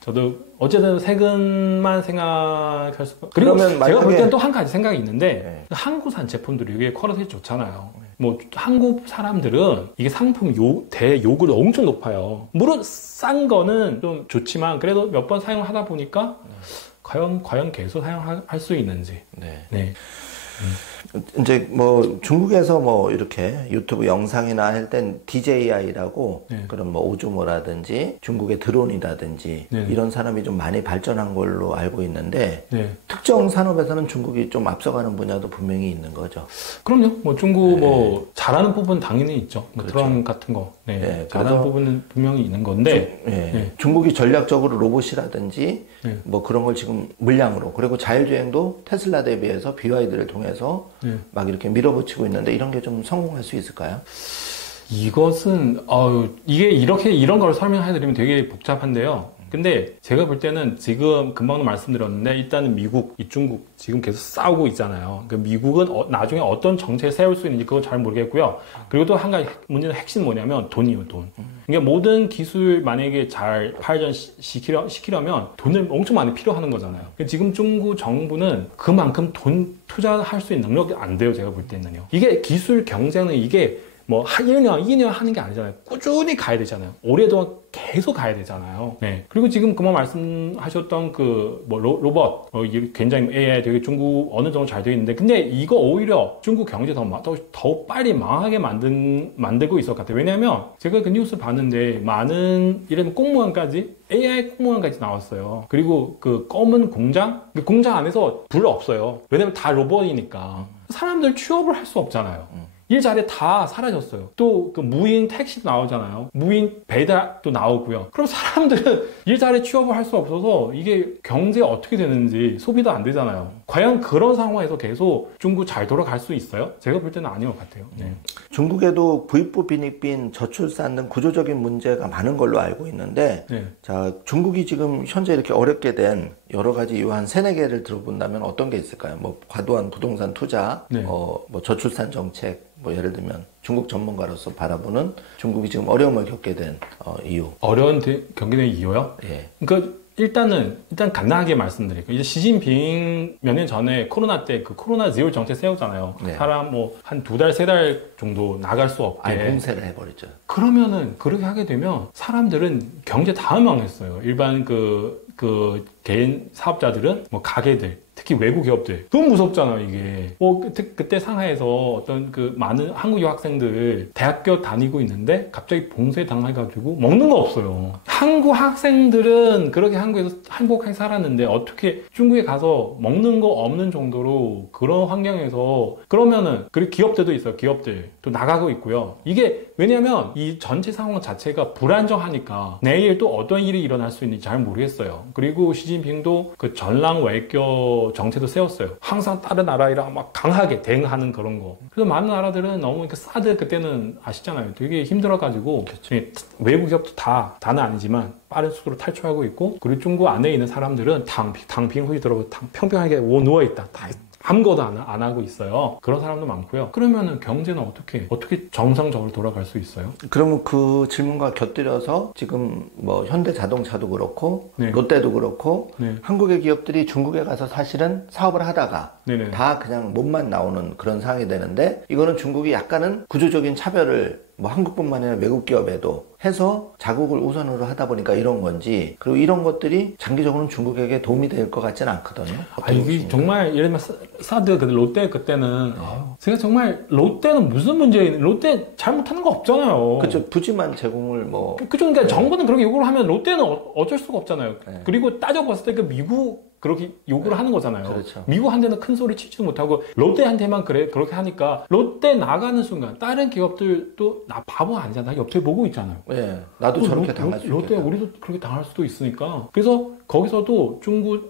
저도 어쨌든 세금만 생각할 수. 그리고 제가 볼 때는 또 한 가지 생각이 있는데, 한국산 제품들이 이게 퀄리티 좋잖아요. 뭐 한국 사람들은 이게 상품 대요구도 엄청 높아요. 물론 싼 거는 좀 좋지만 그래도 몇 번 사용하다 보니까 과연 계속 사용할 수 있는지. 네. 이제 뭐 중국에서 뭐 이렇게 유튜브 영상이나 할 땐 DJI라고 그런 뭐 오즈모라든지 중국의 드론이라든지 이런 산업이 좀 많이 발전한 걸로 알고 있는데 특정 산업에서는 중국이 좀 앞서가는 분야도 분명히 있는 거죠. 그럼요. 뭐 중국 뭐 잘하는 부분 당연히 있죠. 뭐 드론 같은 거. 잘하는 부분은 분명히 있는 건데 중국이 전략적으로 로봇이라든지 뭐 그런 걸 지금 물량으로, 그리고 자율주행도 테슬라 대비해서 BYD를 통해서 막 이렇게 밀어붙이고 있는데, 이런 게 좀 성공할 수 있을까요? 이것은 이게 이런 걸 설명해 드리면 되게 복잡한데요. 근데 제가 볼 때는 지금 금방도 말씀드렸는데, 일단은 미국, 중국 지금 계속 싸우고 있잖아요. 그러니까 미국은 나중에 어떤 정책을 세울 수 있는지 그건 잘 모르겠고요. 그리고 또 한 가지 문제는 핵심 뭐냐면 돈이에요, 돈. 그러니까 모든 기술 만약에 잘 발전시키려면 돈을 엄청 많이 필요하는 거잖아요. 그러니까 지금 중국 정부는 그만큼 돈 투자할 수 있는 능력이 안 돼요, 제가 볼 때는요. 이게 기술 경쟁은 이게 뭐 1년, 2년 하는 게 아니잖아요. 꾸준히 가야 되잖아요. 오랫동안 계속 가야 되잖아요. 네. 그리고 지금 그만 말씀하셨던 뭐 로봇, 이게 굉장히 AI 되게 중국 어느 정도 잘 되어 있는데, 근데 이거 오히려 중국 경제 더 빨리 망하게 만들고 있을 것 같아요. 왜냐면 제가 그 뉴스 봤는데 많은 이런 공무원까지 AI 공무원까지 나왔어요. 그리고 그 검은 공장? 그 공장 안에서 불 없어요. 왜냐면 다 로봇이니까. 사람들 취업을 할 수 없잖아요. 일자리 다 사라졌어요. 또 그 무인 택시도 나오잖아요. 무인 배달도 나오고요. 그럼 사람들은 일자리 취업을 할 수 없어서 이게 경제가 어떻게 되는지 소비도 안 되잖아요. 과연 그런 상황에서 계속 중국 잘 돌아갈 수 있어요? 제가 볼 때는 아닌 것 같아요. 중국에도 부익부 빈익빈 저출산 등 구조적인 문제가 많은 걸로 알고 있는데, 자, 중국이 지금 현재 이렇게 어렵게 된 여러 가지 이유 한 3-4개를 들어본다면 어떤 게 있을까요? 뭐 과도한 부동산 투자, 뭐 저출산 정책, 뭐 예를 들면 중국 전문가로서 바라보는 중국이 지금 어려움을 겪게 된 이유. 어려운 겪게 된 이유요? 그러니까 일단 간단하게 말씀드릴게요. 이제 시진핑 몇 년 전에 코로나 때 그 코로나 제로 정책 세우잖아요. 사람 뭐 한 2달, 3달 정도 나갈 수 없게. 봉쇄를 해버렸죠. 그러면은 그렇게 하게 되면 사람들은 경제 다 망했어요. 일반 그 개인 사업자들은 뭐 가게들, 특히 외국 기업들 너무 무섭잖아요 이게. 그때 상하이에서 어떤 그 많은 한국 유학생들 대학교 다니고 있는데 갑자기 봉쇄 당해가지고 먹는 거 없어요. 한국 학생들은 그렇게 한국에서 행복하게 살았는데 어떻게 중국에 가서 먹는 거 없는 정도로 그런 환경에서, 그러면은 그리고 기업들도 있어요. 기업들 또 나가고 있고요. 이게 왜냐면 이 전체 상황 자체가 불안정하니까 내일 또 어떤 일이 일어날 수 있는지 잘 모르겠어요. 그리고 시진핑도 그 전랑 외교 정책도 세웠어요. 항상 다른 나라랑 막 강하게 대응하는 그런 거. 그래서 많은 나라들은 너무 사드 그때는 아시잖아요. 되게 힘들어가지고 외국 기업도 다는 아니지만 빠른 속도로 탈출하고 있고, 그리고 중국 안에 있는 사람들은 당빙 후이더라고 평평하게 누워있다. 다 아무것도 안 하고 있어요. 그런 사람도 많고요. 그러면은 경제는 어떻게 정상적으로 돌아갈 수 있어요? 그러면 그 질문과 곁들여서 지금 뭐 현대자동차도 그렇고 네. 롯데도 그렇고 네. 한국의 기업들이 중국에 가서 사실은 사업을 하다가 네네. 다 그냥 몸만 나오는 그런 상황이 되는데, 이거는 중국이 약간은 구조적인 차별을 뭐 한국뿐만 아니라 외국 기업에도 해서 자국을 우선으로 하다 보니까 이런 건지, 그리고 이런 것들이 장기적으로는 중국에게 도움이 될 것 같지는 않거든요. 이게 정말 예를 들면 사드 롯데 그때는 제가 정말 롯데는 무슨 문제인, 롯데 잘못하는 거 없잖아요. 그렇죠. 부지만 제공을 뭐 그러니까 정부는 그렇게 요구를 하면 롯데는 어쩔 수가 없잖아요. 네. 그리고 따져봤을 때 그 미국 그렇게 요구를 하는 거잖아요. 그렇죠. 미국한테는 큰 소리 치지도 못하고 롯데한테만 그렇게 하니까 롯데 나가는 순간 다른 기업들도 나 바보 아니잖아. 옆에 보고 있잖아요. 네, 나도 저렇게 당할 수 있겠다. 롯데 우리도 그렇게 당할 수도 있으니까. 그래서 거기서도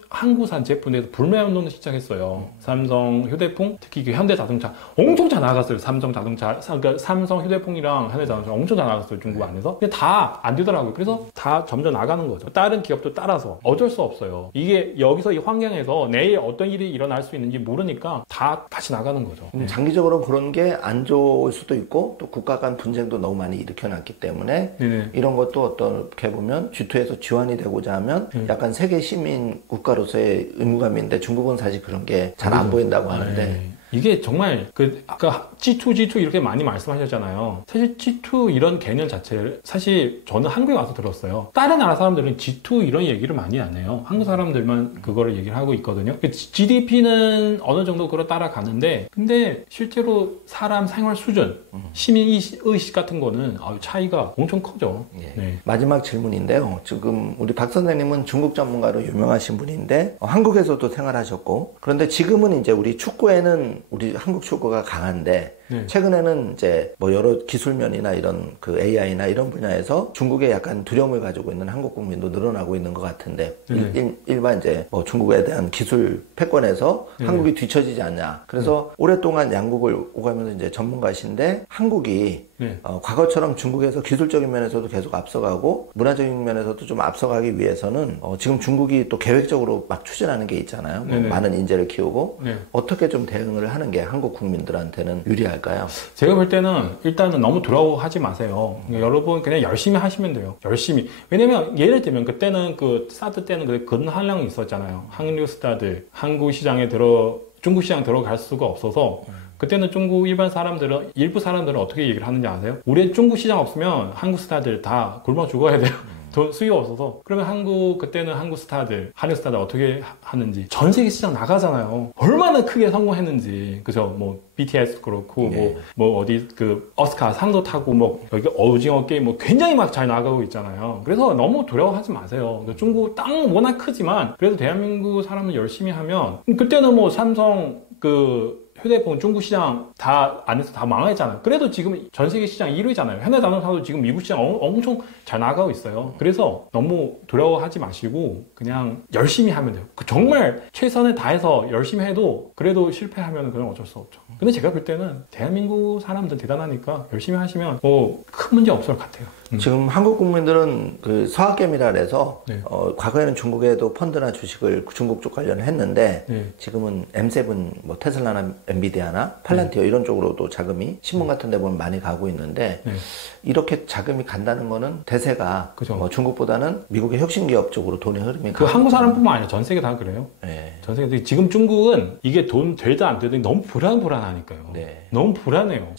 한국산 제품에서 불매운동을 시작했어요. 삼성 휴대폰, 특히 그 현대자동차 엄청 잘 나갔어요. 그러니까 삼성 휴대폰이랑 현대자동차 엄청 잘 나갔어요. 중국 안에서. 근데 다 안 되더라고요. 그래서 다 점점 나가는 거죠. 다른 기업도 따라서. 어쩔 수 없어요. 이게 여기서 이 환경에서 내일 어떤 일이 일어날 수 있는지 모르니까 다 같이 나가는 거죠. 장기적으로 그런 게 안 좋을 수도 있고, 또 국가 간 분쟁도 너무 많이 일으켜놨기 때문에 네네. 이런 것도 어떻게 보면 G2에서 지원이 되고자 하면 약간 세계 시민 국가로서의 의무감인데, 중국은 사실 그런 게 잘 안 보인다고 하는데, 이게 정말 아까 G2 이렇게 많이 말씀하셨잖아요. 사실 G2 이런 개념 자체를 사실 저는 한국에 와서 들었어요. 다른 나라 사람들은 G2 이런 얘기를 많이 안 해요. 한국 사람들만 그거를 얘기를 하고 있거든요. GDP는 어느 정도 그걸 따라가는데, 근데 실제로 사람 생활 수준, 시민의식 같은 거는 차이가 엄청 커져. 예. 네. 마지막 질문인데요. 지금 우리 박 선생님은 중국 전문가로 유명하신 분인데 한국에서도 생활하셨고, 그런데 지금은 이제 우리 축구에는 우리 한국 축구가 강한데, 네. 최근에는 이제 뭐 여러 기술면이나 이런 그 AI나 이런 분야에서 중국에 약간 두려움을 가지고 있는 한국 국민도 늘어나고 있는 것 같은데, 일반 이제 뭐 중국에 대한 기술 패권에서 한국이 뒤처지지 않냐. 그래서 오랫동안 양국을 오가면서 이제 전문가신데, 한국이 과거처럼 중국에서 기술적인 면에서도 계속 앞서가고 문화적인 면에서도 좀 앞서가기 위해서는 지금 중국이 또 계획적으로 막 추진하는 게 있잖아요. 뭐 많은 인재를 키우고 어떻게 좀 대응을 하는 게 한국 국민들한테는 유리할까요? 제가 볼 때는 일단은 너무 두려워하지 마세요. 그러니까 여러분 그냥 열심히 하시면 돼요. 열심히. 왜냐면 예를 들면 그때는 그 사드 때는 그 근한량이 있었잖아요. 한류 스타들 한국 시장에 중국 시장 들어갈 수가 없어서 그때는 중국 일부 사람들은 어떻게 얘기를 하는지 아세요? 우리 중국 시장 없으면 한국 스타들 다 굶어 죽어야 돼요. 돈 수요 없어서. 그러면 그때는 한류 스타들 어떻게 하는지 전 세계 시장 나가잖아요. 얼마나 크게 성공했는지. 그죠? 뭐 BTS 그렇고 뭐 어디 그 오스카 상도 타고 뭐 여기 오징어 게임 뭐 굉장히 막 잘 나가고 있잖아요. 그래서 너무 두려워하지 마세요. 중국 땅 워낙 크지만 그래도 대한민국 사람은 열심히 하면, 그때는 뭐 삼성 휴대폰 중국 시장 안에서 다 망했잖아요. 그래도 지금 전 세계 시장 1위잖아요. 현대자동차도 지금 미국 시장 엄청 잘 나가고 있어요. 그래서 너무 두려워하지 마시고 그냥 열심히 하면 돼요. 정말 최선을 다해서 열심히 해도 그래도 실패하면 그건 어쩔 수 없죠. 근데 제가 볼 때는 대한민국 사람들 대단하니까 열심히 하시면 큰 문제 없을 것 같아요. 지금 한국 국민들은 그 서학개미라 해서 과거에는 중국에도 펀드나 주식을 중국 쪽 관련을 했는데 지금은 M7 뭐 테슬라나 엔비디아나 팔란티어 이런 쪽으로도 자금이 신문 같은 데 보면 많이 가고 있는데, 이렇게 자금이 간다는 거는 대세가 뭐 중국보다는 미국의 혁신 기업 쪽으로 돈의 흐름이 가고, 한국 사람뿐만 아니라 전 세계 다 그래요. 전 세계 지금 중국은 이게 돈 되다 안 되다 너무 불안하니까요. 너무 불안해요.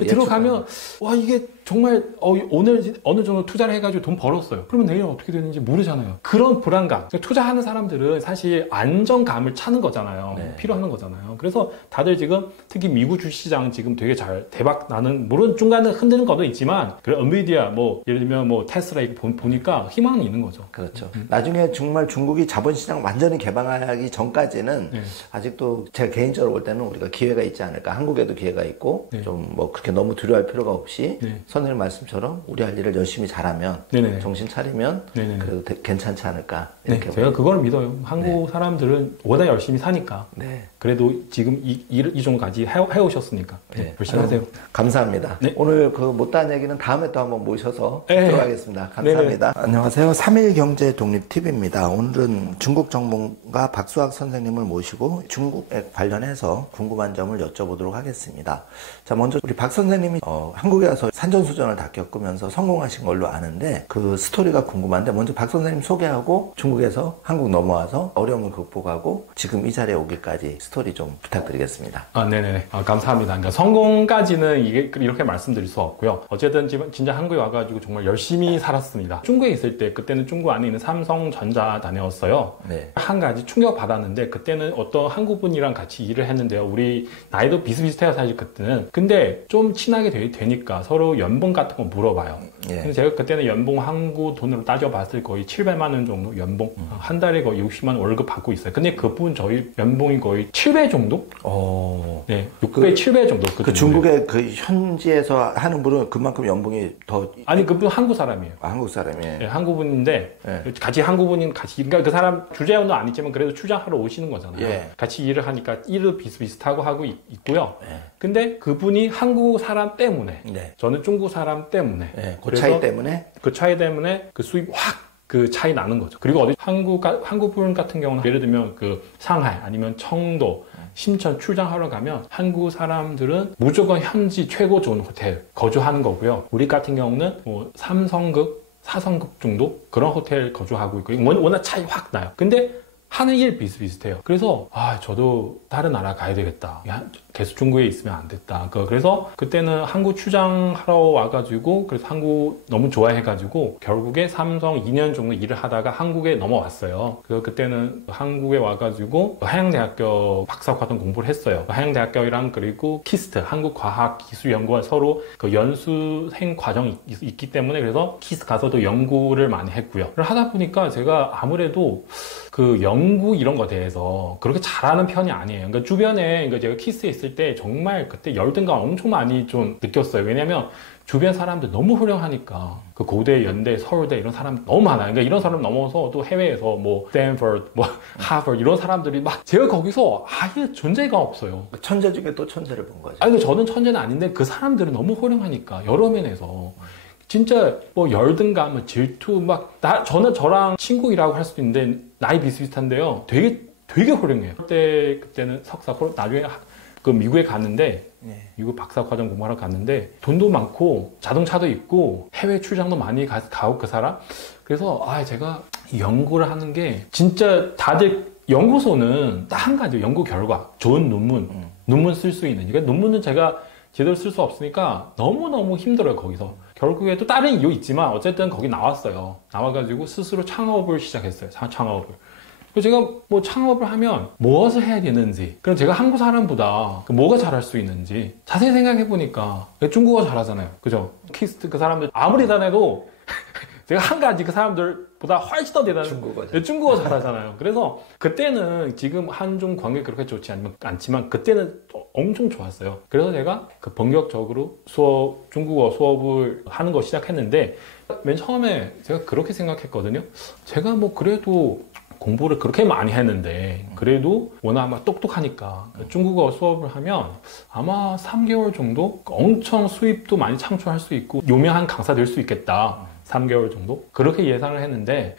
들어가면 와 이게 정말 오늘 어느 정도 투자를 해가지고 돈 벌었어요. 그러면 내일 어떻게 되는지 모르잖아요. 그런 불안감. 투자하는 사람들은 사실 안정감을 찾는 거잖아요. 네. 필요한 거잖아요. 그래서 다들 지금 특히 미국 주시장 지금 되게 잘 대박 나는, 물론 중간에 흔드는 것도 있지만, 그래, 엔비디아 뭐 예를 들면 뭐 테슬라 이거 보니까 희망은 있는 거죠. 그렇죠. 나중에 정말 중국이 자본시장 완전히 개방하기 전까지는 네. 아직도 제가 개인적으로 볼 때는 우리가 기회가 있지 않을까. 한국에도 기회가 있고 네. 좀 뭐 그렇게 너무 두려워할 필요가 없이 네. 선생님 말씀처럼 우리 할 일을 열심히 잘하면 네네. 정신 차리면 네네. 그래도 괜찮지 않을까. 네, 이렇게 제가 그걸 믿어요. 한국 사람들은 워낙 열심히 사니까. 네. 그래도 지금 이 정도까지 해오셨으니까. 네, 열심히 하세요. 감사합니다. 네. 오늘 그 못다한 얘기는 다음에 또 한번 모셔서 네. 들어가겠습니다. 감사합니다. 안녕하세요. 3.1경제 독립TV입니다. 오늘은 중국 전문가 박수학 선생님을 모시고 중국에 관련해서 궁금한 점을 여쭤보도록 하겠습니다. 자, 먼저 우리 박 선생님이 한국에 와서 산전수전을 다 겪으면서 성공하신 걸로 아는데 그 스토리가 궁금한데 먼저 박 선생님 소개하고 중국에서 한국 넘어와서 어려움을 극복하고 지금 이 자리에 오기까지 스토리 좀 부탁드리겠습니다. 네네네. 감사합니다. 그러니까 성공까지는 이렇게 말씀드릴 수 없고요. 어쨌든 진짜 한국에 와가지고 정말 열심히 살았습니다. 중국에 있을 때 그때는 중국 안에 있는 삼성전자 다녔어요. 네. 한 가지 충격 받았는데 그때는 어떤 한국 분이랑 같이 일을 했는데요. 우리 나이도 비슷비슷해요, 사실 그때는. 근데 좀 친하게 되니까 서로 연봉 같은 거 물어봐요. 예. 근데 제가 그때는 연봉 한국 돈으로 따져봤을 거의 700만 원 정도 연봉. 한 달에 거의 60만 원 월급 받고 있어요. 근데 그분 저희 연봉이 거의 7배 정도? 네, 6배, 7배 정도. 그 중국의 그 현지에서 하는 분은 그만큼 연봉이 더 아니, 그분 한국 사람이에요. 한국 사람이에요. 네, 한국 분인데 네. 같이 한국분인 같이, 그러니까 그 사람 주재원은 아니지만 그래도 출장하러 오시는 거잖아요. 예. 같이 일을 하니까 일도 비슷비슷하고 하고 있고요. 예. 근데 그분이 한국 사람 때문에, 네. 저는 중국 사람 때문에, 네. 그 그래서 차이 때문에 그 차이 때문에 그 수입 확 그 차이 나는 거죠. 그리고 어디 한국 분 같은 경우는 예를 들면 그 상하이 아니면 청도, 심천 출장하러 가면 한국 사람들은 무조건 현지 최고 좋은 호텔 거주하는 거고요. 우리 같은 경우는 뭐 3성급, 4성급 정도 그런 호텔 거주하고 있고 워낙 차이 확 나요. 근데 하는 일 비슷비슷해요. 그래서 저도 다른 나라 가야 되겠다. 계속 중국에 있으면 안 됐다. 그래서 그때는 한국 출장하러 와가지고 그래서 한국 너무 좋아해가지고 결국에 삼성 2년 정도 일을 하다가 한국에 넘어왔어요. 그래서 그때는 한국에 와가지고 한양대학교 박사과정 공부를 했어요. 한양대학교랑 그리고 키스트 한국과학기술연구원 서로 그 연수생 과정이 있기 때문에 그래서 키스트 가서도 연구를 많이 했고요. 그걸 하다 보니까 제가 아무래도 그 연구 이런 거에 대해서 그렇게 잘하는 편이 아니에요. 그러니까 주변에 그러니까 제가 키스에 있을 때 정말 그때 열등감 엄청 많이 좀 느꼈어요. 왜냐면 주변 사람들 너무 훌륭하니까 그 고대, 연대, 서울대 이런 사람 너무 많아요. 그러니까 이런 사람 넘어서 또 해외에서 뭐 스탠퍼드, 뭐 하버드 이런 사람들이 막 제가 거기서 아예 존재가 없어요. 천재 중에 또 천재를 본 거죠. 아니 저는 천재는 아닌데 그 사람들은 너무 훌륭하니까 여러 면에서 진짜 뭐 열등감, 질투 저랑 친구이라고 할 수도 있는데 나이 비슷비슷한데요. 되게 훌륭해요. 그때는 석사, 나중에 그 미국에 갔는데 미국 박사과정 공부하러 갔는데 돈도 많고 자동차도 있고 해외 출장도 많이 가고 그 사람. 그래서 제가 연구를 하는 게 진짜 다들 연구소는 딱 한 가지 연구 결과 좋은 논문 쓸 수 있는. 그러니까 논문은 제가 제대로 쓸 수 없으니까 너무너무 힘들어요 거기서. 결국에 또 다른 이유 있지만 어쨌든 거기 나왔어요. 나와가지고 스스로 창업을 시작했어요. 창업을. 제가 뭐 창업을 하면 무엇을 해야 되는지, 그럼 제가 한국 사람보다 뭐가 잘할 수 있는지 자세히 생각해보니까 중국어 잘하잖아요. 그죠? 키스트 그 사람들 아무리 잘해도 제가 한 가지 그 사람들보다 훨씬 더 대단한 중국어 잘하잖아요. 그래서 그때는 지금 한중 관계 그렇게 좋지 않지만 그때는 엄청 좋았어요. 그래서 제가 그 본격적으로 중국어 수업을 하는 거 시작했는데 맨 처음에 제가 그렇게 생각했거든요. 제가 뭐 그래도 공부를 그렇게 많이 했는데 그래도 워낙 막 똑똑하니까 중국어 수업을 하면 아마 3개월 정도 엄청 수입도 많이 창출할 수 있고 유명한 강사 될 수 있겠다. 3개월 정도? 그렇게 예상을 했는데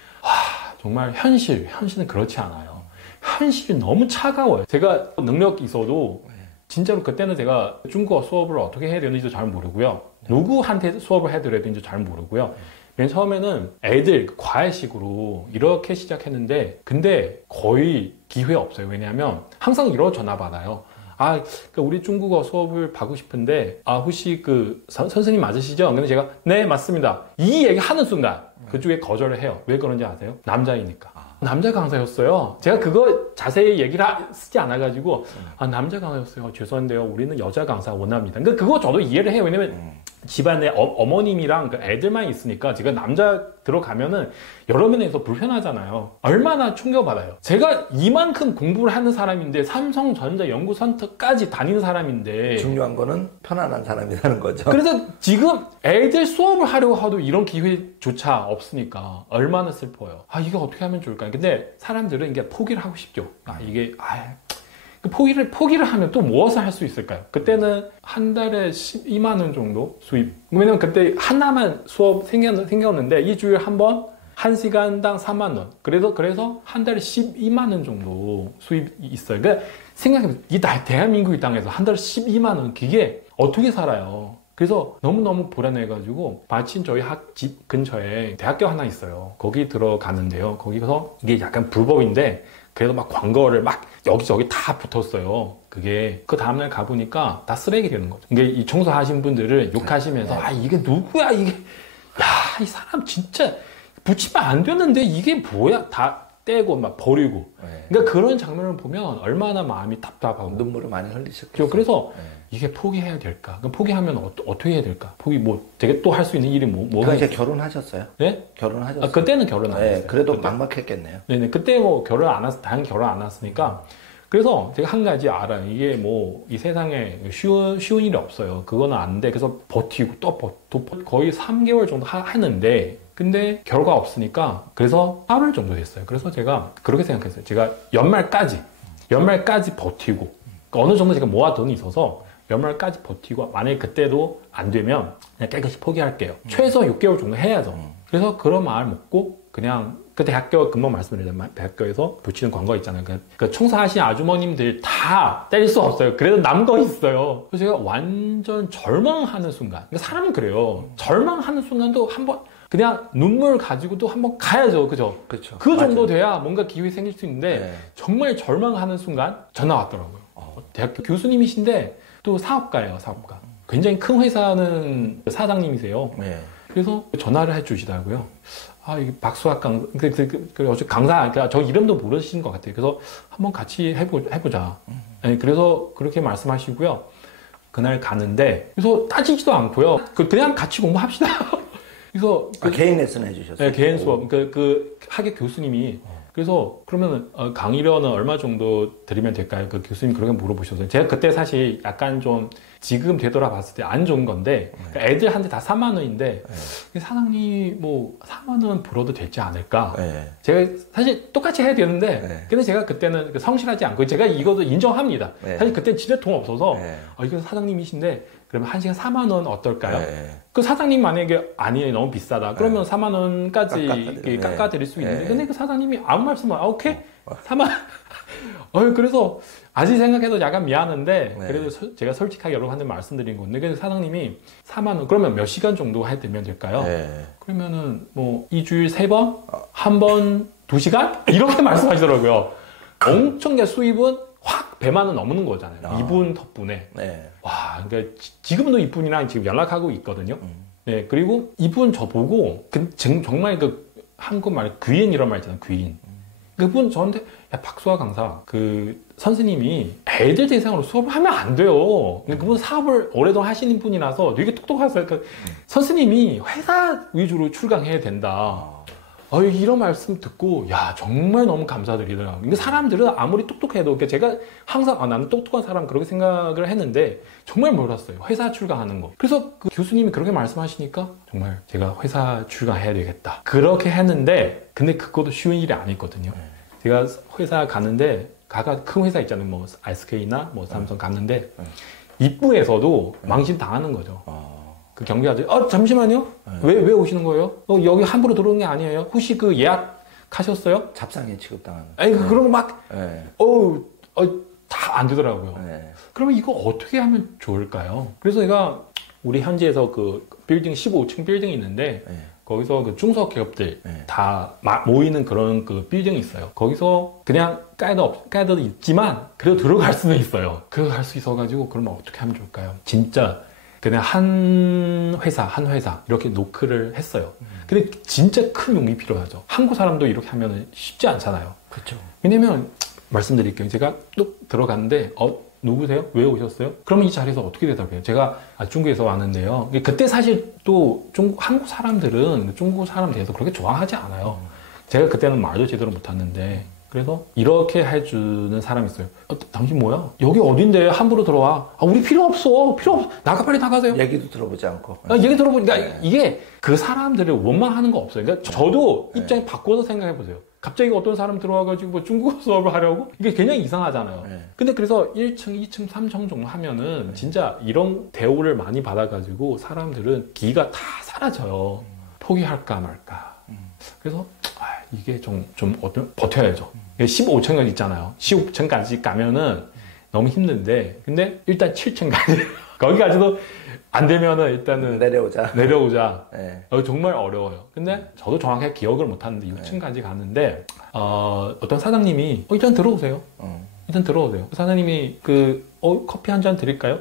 정말 현실은 그렇지 않아요. 현실이 너무 차가워요. 제가 능력이 있어도 진짜로 그때는 제가 중국어 수업을 어떻게 해야 되는지도 잘 모르고요. 누구한테 수업을 해드려야 되는지 잘 모르고요. 맨 처음에는 애들 과외식으로 이렇게 시작했는데 근데 거의 기회 없어요. 왜냐하면 항상 이런 전화 받아요. 그러니까 우리 중국어 수업을 받고 싶은데, 혹시 그 선생님 맞으시죠? 근데 제가, 네, 맞습니다. 이 얘기 하는 순간, 그쪽에 거절을 해요. 왜 그런지 아세요? 남자이니까. 남자 강사였어요. 제가 그거 자세히 얘기를 쓰지 않아가지고, 남자 강사였어요. 죄송한데요. 우리는 여자 강사 원합니다. 그러니까 그거 저도 이해를 해요. 왜냐면, 집안에 어머님이랑 그 애들만 있으니까 제가 남자 들어가면은 여러 면에서 불편하잖아요. 얼마나 충격받아요. 제가 이만큼 공부를 하는 사람인데 삼성전자 연구센터까지 다니는 사람인데 중요한 거는 편안한 사람이라는 거죠. 그래서 지금 애들 수업을 하려고 해도 이런 기회조차 없으니까 얼마나 슬퍼요. 이게 어떻게 하면 좋을까? 근데 사람들은 이게 포기를 하고 싶죠. 포기를 하면 또 무엇을 할 수 있을까요? 그때는 한 달에 12만 원 정도 수입. 왜냐면 그때 하나만 수업 생겼는데 일주일에 한 번, 1시간당 3만 원. 그래서 한 달에 12만 원 정도 수입이 있어요. 그러니까 생각해보세요. 이 대한민국의 땅에서 한 달에 12만 원. 그게 어떻게 살아요? 그래서 너무너무 불안해가지고 마침 저희 집 근처에 대학교 하나 있어요. 거기 들어가는데요. 거기서 이게 약간 불법인데 그래서 막 광고를 막 여기저기 다 붙었어요. 그게 그 다음날 가보니까 다 쓰레기 되는 거죠. 이게 이 청소하신 분들을 욕하시면서 이게 누구야 이게 이 사람 진짜 붙이면 안 되는데 이게 뭐야 다 떼고 막 버리고. 그러니까 그런 장면을 보면 얼마나 마음이 답답하고 눈물을 많이 흘리셨겠어요. 그래서 이게 포기해야 될까? 그럼 포기하면 어떻게 해야 될까? 되게 또 할 수 있는 일이 뭐가 이제 있어요? 결혼하셨어요? 네? 결혼하셨어요? 그때는 결혼 안 했어요. 그래도 막막했겠네요. 네네. 그때 당연히 결혼 안 했으니까. 그래서 제가 한 가지 알아요. 이게 이 세상에 쉬운 일이 없어요. 그거는 안 돼. 그래서 버티고 또 거의 3개월 정도 하는데, 근데 결과 없으니까, 그래서 8월 정도 됐어요. 그래서 제가 그렇게 생각했어요. 제가 연말까지 버티고, 어느 정도 제가 모아 돈이 있어서, 연말까지 버티고, 만약에 그때도 안 되면, 그냥 깨끗이 포기할게요. 최소 6개월 정도 해야죠. 그래서 그런 마음을 먹고, 그냥, 그 대학교, 금방 말씀드렸잖아요. 대학교에서 붙이는 광고 있잖아요. 그 청소하신 아주머님들 다 뗄 수 없어요. 그래도 남은 거 있어요. 그래서 제가 완전 절망하는 순간. 그러니까 사람은 그래요. 절망하는 순간도 한번, 그냥 눈물 가지고도 한번 가야죠. 그죠? 그렇죠. 그 정도 돼야 뭔가 기회 생길 수 있는데, 정말 절망하는 순간 전화 왔더라고요. 대학교 교수님이신데, 또 사업가예요, 사업가. 굉장히 큰 회사는 사장님이세요. 그래서 전화를 해 주시더라고요. 이게 박수학 강사, 어차피 강사, 저 이름도 모르시는 것 같아요. 그래서 한번 같이 해보자. 그래서 그렇게 말씀하시고요. 그날 가는데, 그래서 따지지도 않고요. 그냥 같이 공부합시다. 그래서. 개인 레슨 해주셨어요? 네, 개인 수업. 그 학교 교수님이. 그래서 그러면 강의료는 얼마 정도 드리면 될까요? 그 교수님 그렇게 물어보셨어요. 제가 그때 사실 약간 좀 지금 되돌아봤을 때 안 좋은 건데 애들한테 다 4만 원인데 사장님 4만 원 불어도 되지 않을까? 제가 사실 똑같이 해야 되는데 근데 제가 그때는 성실하지 않고 제가 이것도 인정합니다. 사실 그때 진짜 돈 없어서 이거 사장님이신데 그러면 1시간 4만 원 어떨까요? 그 사장님 만약에 아니에요 너무 비싸다 그러면 4만 원까지 깎아드릴 수 있는데 근데 그 사장님이 아무 말씀 안 오케이 4만 그래서 아직 생각해도 약간 미안한데 그래도 제가 솔직하게 여러분한테 말씀드린 건데 그래서 사장님이 4만 원 그러면 몇 시간 정도 해드리면 될까요? 그러면은 2주일 3번? 한 번 2시간? 이렇게 말씀하시더라고요. 엄청난 수입은 확 100만 원 넘는 거잖아요. 이분 덕분에. 와, 그러니까 지금도 이분이랑 지금 연락하고 있거든요. 네, 그리고 이분 저보고 정말 한국말 귀인 이런 말 있잖아요. 귀인. 그분 저한테 박수아 강사 선생님이 애들 대상으로 수업을 하면 안 돼요. 그분 사업을 오래동안 하시는 분이라서 되게 똑똑하세요. 선생님이 회사 위주로 출강해야 된다. 이런 말씀 듣고 정말 너무 감사드리더라고요. 그러니까 사람들은 아무리 똑똑해도 제가 항상 나는 똑똑한 사람 그렇게 생각을 했는데 정말 몰랐어요. 회사 출강하는 거. 그래서 그 교수님이 그렇게 말씀하시니까 정말 제가 회사 출강해야 되겠다. 그렇게 했는데 근데 그것도 쉬운 일이 아니거든요. 제가 회사 가는데 큰 회사 있잖아요. SK나 삼성 갔는데 입구에서도 망신 당하는 거죠. 그 경비아저씨, 잠시만요. 왜 오시는 거예요? 여기 함부로 들어오는 게 아니에요. 혹시 그 예약하셨어요? 잡상에 취급당하는. 그런 거 다 안 되더라고요. 그러면 이거 어떻게 하면 좋을까요? 그래서 제가 우리 현지에서 그 빌딩 15층 빌딩이 있는데 거기서 그 중소기업들 네. 다 모이는 그런 그 빌딩이 있어요. 거기서 그냥 가이드 있지만 그래도 들어갈 수는 있어요. 그거 할 수 있어가지고 그러면 어떻게 하면 좋을까요? 진짜 그냥 한 회사 이렇게 노크를 했어요. 근데 진짜 큰 용기 필요하죠. 한국 사람도 이렇게 하면 쉽지 않잖아요. 그렇죠. 왜냐면 말씀드릴게요. 제가 뚝 들어갔는데 누구세요? 왜 오셨어요? 그러면 이 자리에서 어떻게 대답해요? 제가 중국에서 왔는데요. 그때 사실 또 한국 사람들은 중국 사람 대해서 그렇게 좋아하지 않아요. 제가 그때는 말도 제대로 못하는데 그래서 이렇게 해주는 사람이 있어요. 당신 뭐야? 여기 어딘데 함부로 들어와? 우리 필요 없어. 빨리 나가세요. 얘기도 들어보지 않고. 얘기 들어보니까 이게 그 사람들을 원망하는 거 없어요. 그러니까 저도 입장이 바꿔서 생각해 보세요. 갑자기 어떤 사람 들어와가지고 뭐 중국어 수업을 하려고? 이게 굉장히 이상하잖아요. 근데 그래서 1층, 2층, 3층 정도 하면은 진짜 이런 대우를 많이 받아가지고 사람들은 기가 다 사라져요. 포기할까 말까. 그래서 이게 좀 버텨야죠. 15층은 있잖아요. 15층까지 가면은 너무 힘든데, 근데 일단 7층까지 거기까지도 안 되면은 일단은 내려오자. 네. 정말 어려워요. 근데 저도 정확하게 기억을 못 하는데 6층까지 가는데 어떤 사장님이 일단 들어오세요. 일단 들어오세요. 사장님이 커피 한 잔 드릴까요?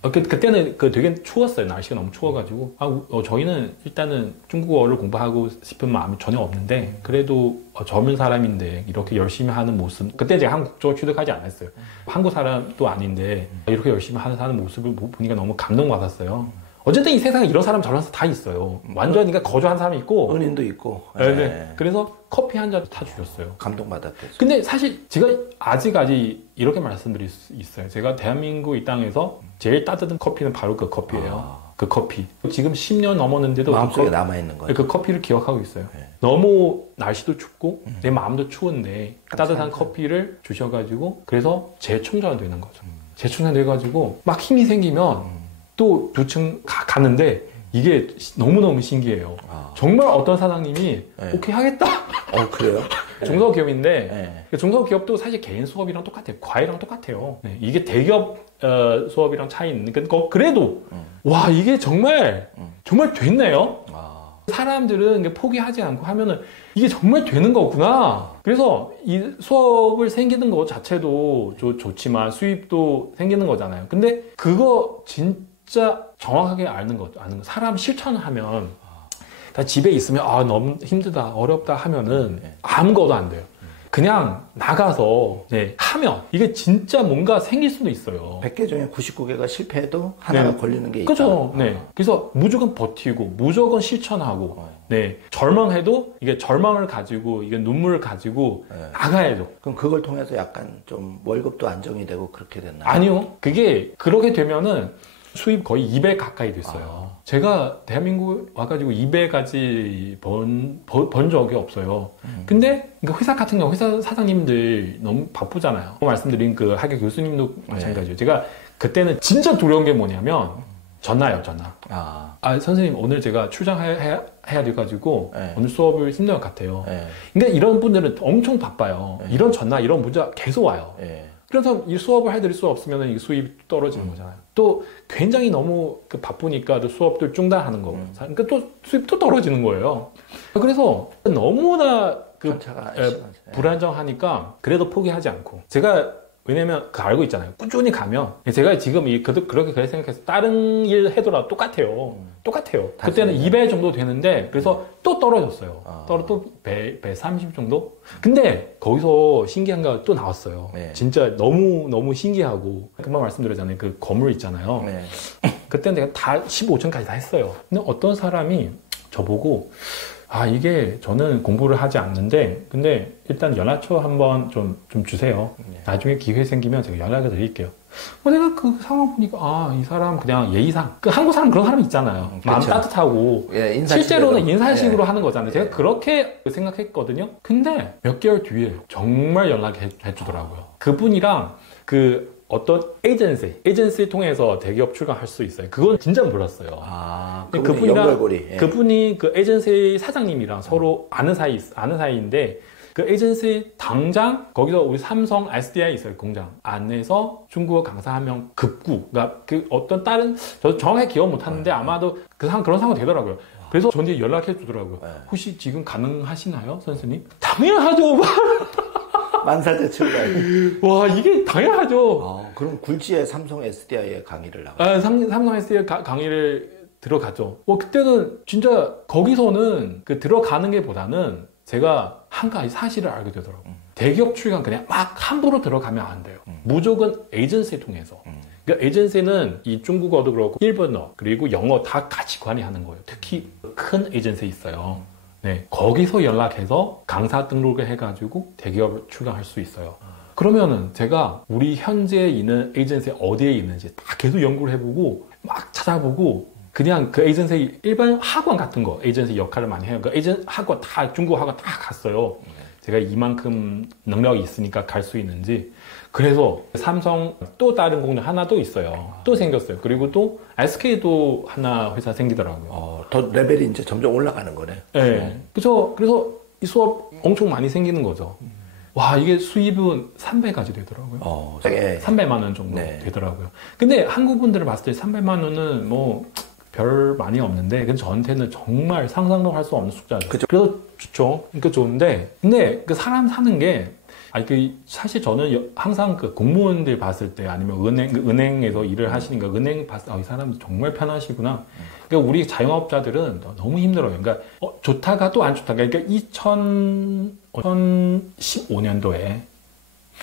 그때는 되게 추웠어요. 날씨가 너무 추워가지고 저희는 일단은 중국어를 공부하고 싶은 마음이 전혀 없는데 그래도 젊은 사람인데 이렇게 열심히 하는 모습, 그때 제가 한국 쪽을 취득하지 않았어요. 한국 사람도 아닌데 이렇게 열심히 하는 모습을 보니까 너무 감동받았어요. 어쨌든 이 세상에 이런 사람 저런 사람 다 있어요. 완전 그러니까 거주한 사람이 있고 은인도 있고. 네. 그래서 커피 한 잔 타주셨어요. 감동받았대요. 근데 사실 제가 아직까지 이렇게 말씀드릴 수 있어요. 제가 대한민국 이 땅에서 제일 따뜻한 커피는 바로 그 커피예요. 그 커피. 지금 10년 넘었는데도 마음속에 남아있는 거예요. 그 커피를 기억하고 있어요. 너무 날씨도 춥고 내 마음도 추운데 따뜻한 커피를 주셔가지고 그래서 재충전되는 거죠. 재충전돼가지고 막 힘이 생기면 또 2층 가는데 이게 너무너무 신기해요. 정말 어떤 사장님이 오케이 하겠다. 그래요? 중소기업인데 중소기업도 사실 개인 수업이랑 똑같아요. 과외랑 똑같아요. 이게 대기업 수업이랑 차이 있는 게 그래도 와 이게 정말 됐네요. 사람들은 포기하지 않고 하면은 이게 정말 되는 거구나. 그래서 이 수업을 생기는 것 자체도 좋지만 수입도 생기는 거잖아요. 근데 그거 진짜 정확하게 아는 거. 사람 실천을 하면 다 집에 있으면 너무 힘들다, 어렵다 하면은 아무것도 안 돼요. 그냥 나가서 하면 이게 진짜 뭔가 생길 수도 있어요. 100개 중에 99개가 실패해도 하나가 걸리는 게 있다. 그렇죠. 그래서 무조건 버티고 무조건 실천하고 절망해도 이게 절망을 가지고 이게 눈물을 가지고 나가야죠. 그럼 그걸 통해서 약간 좀 월급도 안정이 되고 그렇게 됐나요? 아니요. 그게 그렇게 되면은 수입 거의 2배 가까이 됐어요. 제가 대한민국 와가지고 2배까지 번 적이 없어요. 근데 회사 같은 경우 회사 사장님들 너무 바쁘잖아요. 말씀드린 그 학교 교수님도 마찬가지예요. 제가 그때는 진짜 두려운 게 뭐냐면 전화요. 선생님 오늘 제가 출장해야 돼가지고 오늘 수업을 힘든 것 같아요. 그러니까 이런 분들은 엄청 바빠요. 이런 전화, 이런 문자 계속 와요. 그래서 이 수업을 해드릴 수 없으면 이 수입이 떨어지는 거잖아요. 또 굉장히 너무 바쁘니까 또 수업들 중단하는 거고, 그러니까 또 수입도 떨어지는 거예요. 그래서 너무나 불안정하니까 그래도 포기하지 않고 왜냐면 알고 있잖아요. 꾸준히 가면 제가 지금 그렇게 생각해서 다른 일 해도라도 똑같아요. 그때는 2배 정도 되는데 그래서 또 떨어졌어요. 또 배 30 정도? 근데 거기서 신기한 거 또 나왔어요. 진짜 너무 신기하고 금방 말씀드렸잖아요. 그 건물 있잖아요. 그때 내가 다 15층까지 다 했어요. 근데 어떤 사람이 저보고 이게 저는 공부를 하지 않는데 근데 일단 연락처 한번 좀 주세요. 나중에 기회 생기면 제가 연락을 드릴게요. 내가 그 상황 보니까 이 사람 그냥 예의상 한국 사람 그런 사람이 있잖아요. 마음 따뜻하고 실제로는 인사식으로 하는 거잖아요. 제가 그렇게 생각했거든요. 근데 몇 개월 뒤에 정말 연락해 주더라고요. 그분이랑 어떤 에이전시 통해서 대기업 출강할 수 있어요. 그건 진짜 몰랐어요. 그분이 그 에이전시 사장님이랑 서로 아는 사이인데 그 에이전시 당장 거기서 우리 삼성 SDI 있어요. 공장 안에서 중국어 강사 한 명 급구, 그러니까 어떤 다른 저 정확하게 기억 못 하는데 아마도 그런 상황 되더라고요. 그래서 저한테 연락해 주더라고요. 네. 혹시 지금 가능하시나요, 선생님? 당연하죠. 만사제 와, 이게 당연하죠. 그럼 굴지의 삼성 SDI의 강의를 나가요? 삼성 SDI 강의를 들어갔죠. 그때는 진짜 거기서는 그 들어가는 게 보다는 제가 한 가지 사실을 알게 되더라고요. 대기업 출간 그냥 막 함부로 들어가면 안 돼요. 무조건 에이전시 통해서. 그러니까 에이전시는 이 중국어도 그렇고 일본어 그리고 영어 다 같이 관리하는 거예요. 특히 큰 에이전시 있어요. 네, 거기서 연락해서 강사 등록을 해가지고 대기업을 출간할 수 있어요. 그러면은 제가 우리 현재 있는 에이전시 어디에 있는지 다 계속 연구를 해보고 막 찾아보고 그냥 그 에이전시 일반 학원 같은 거 에이전시 역할을 많이 해요. 그 에이전 학원 다 중국 학원 다 갔어요. 제가 이만큼 능력이 있으니까 갈 수 있는지. 그래서 삼성 또 다른 공장 하나 또 있어요. 또 생겼어요. 그리고 또 SK도 하나 회사 생기더라고요. 더 레벨이 이제 점점 올라가는 거네. 네. 그래서 이 수업 엄청 많이 생기는 거죠. 와, 이게 수입은 3배까지 되더라고요. 되게 300만 원 정도 네. 되더라고요. 근데 한국 분들을 봤을 때 300만 원은 뭐 별 많이 없는데, 근데 저한테는 정말 상상도 할 수 없는 숫자죠. 그쵸. 그래서 좋죠. 그러니까 좋은데, 근데 그 사람 사는 게, 사실 저는 항상 그 공무원들 봤을 때 아니면 은행에서 일을 하시니까 은행 봤을 때, 이 사람 정말 편하시구나. 그러니까 우리 자영업자들은 너무 힘들어요. 그러니까, 좋다가 또 안 좋다가. 그러니까 2015년도에,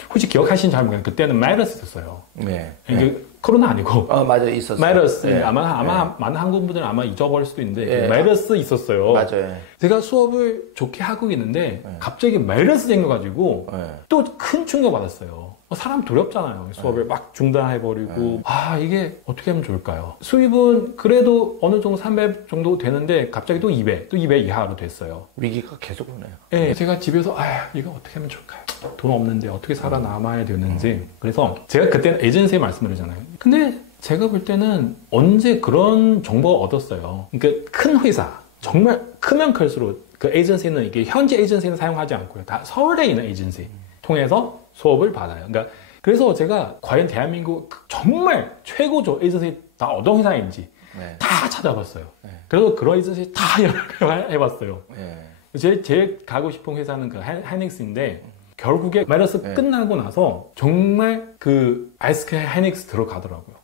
혹시 기억하시는지 잘 모르겠는데, 그때는 마이너스 있었어요. 네. 그러니까 코로나 아니고. 맞아요. 있었어요. 마이너스. 네. 아마 많은 한국 분들은 아마 잊어버릴 수도 있는데, 네. 마이너스 있었어요. 맞아요. 제가 수업을 좋게 하고 있는데, 네. 갑자기 마이너스 생겨가지고, 네. 또 큰 충격 받았어요. 사람 두렵잖아요. 수업을 막 중단해버리고. 이게 어떻게 하면 좋을까요? 수입은 그래도 어느 정도 300 정도 되는데, 갑자기 또 200, 또 200 이하로 됐어요. 위기가 계속 오네요. 네, 제가 집에서 이거 어떻게 하면 좋을까요? 돈 없는데 어떻게 살아남아야 되는지. 그래서 제가 그때는 에이전시에 말씀드리잖아요. 근데 제가 볼 때는 언제 그런 정보가 얻었어요. 그러니까 큰 회사, 정말 크면 클수록 그 에이전시는 이게 현지 에이전시는 사용하지 않고요. 다 서울에 있는 에이전시 통해서 수업을 받아요. 그러니까 그래서 제가 과연 대한민국 정말 최고조 에이전시 다 어떤 회사인지 네. 다 찾아봤어요. 네. 그래서 그런 에이전시 다 연락을 해봤어요. 네. 제일 가고 싶은 회사는 그 하이닉스인데 결국에 마이너스 네. 끝나고 나서 정말 그 SK 하이닉스 들어가더라고요.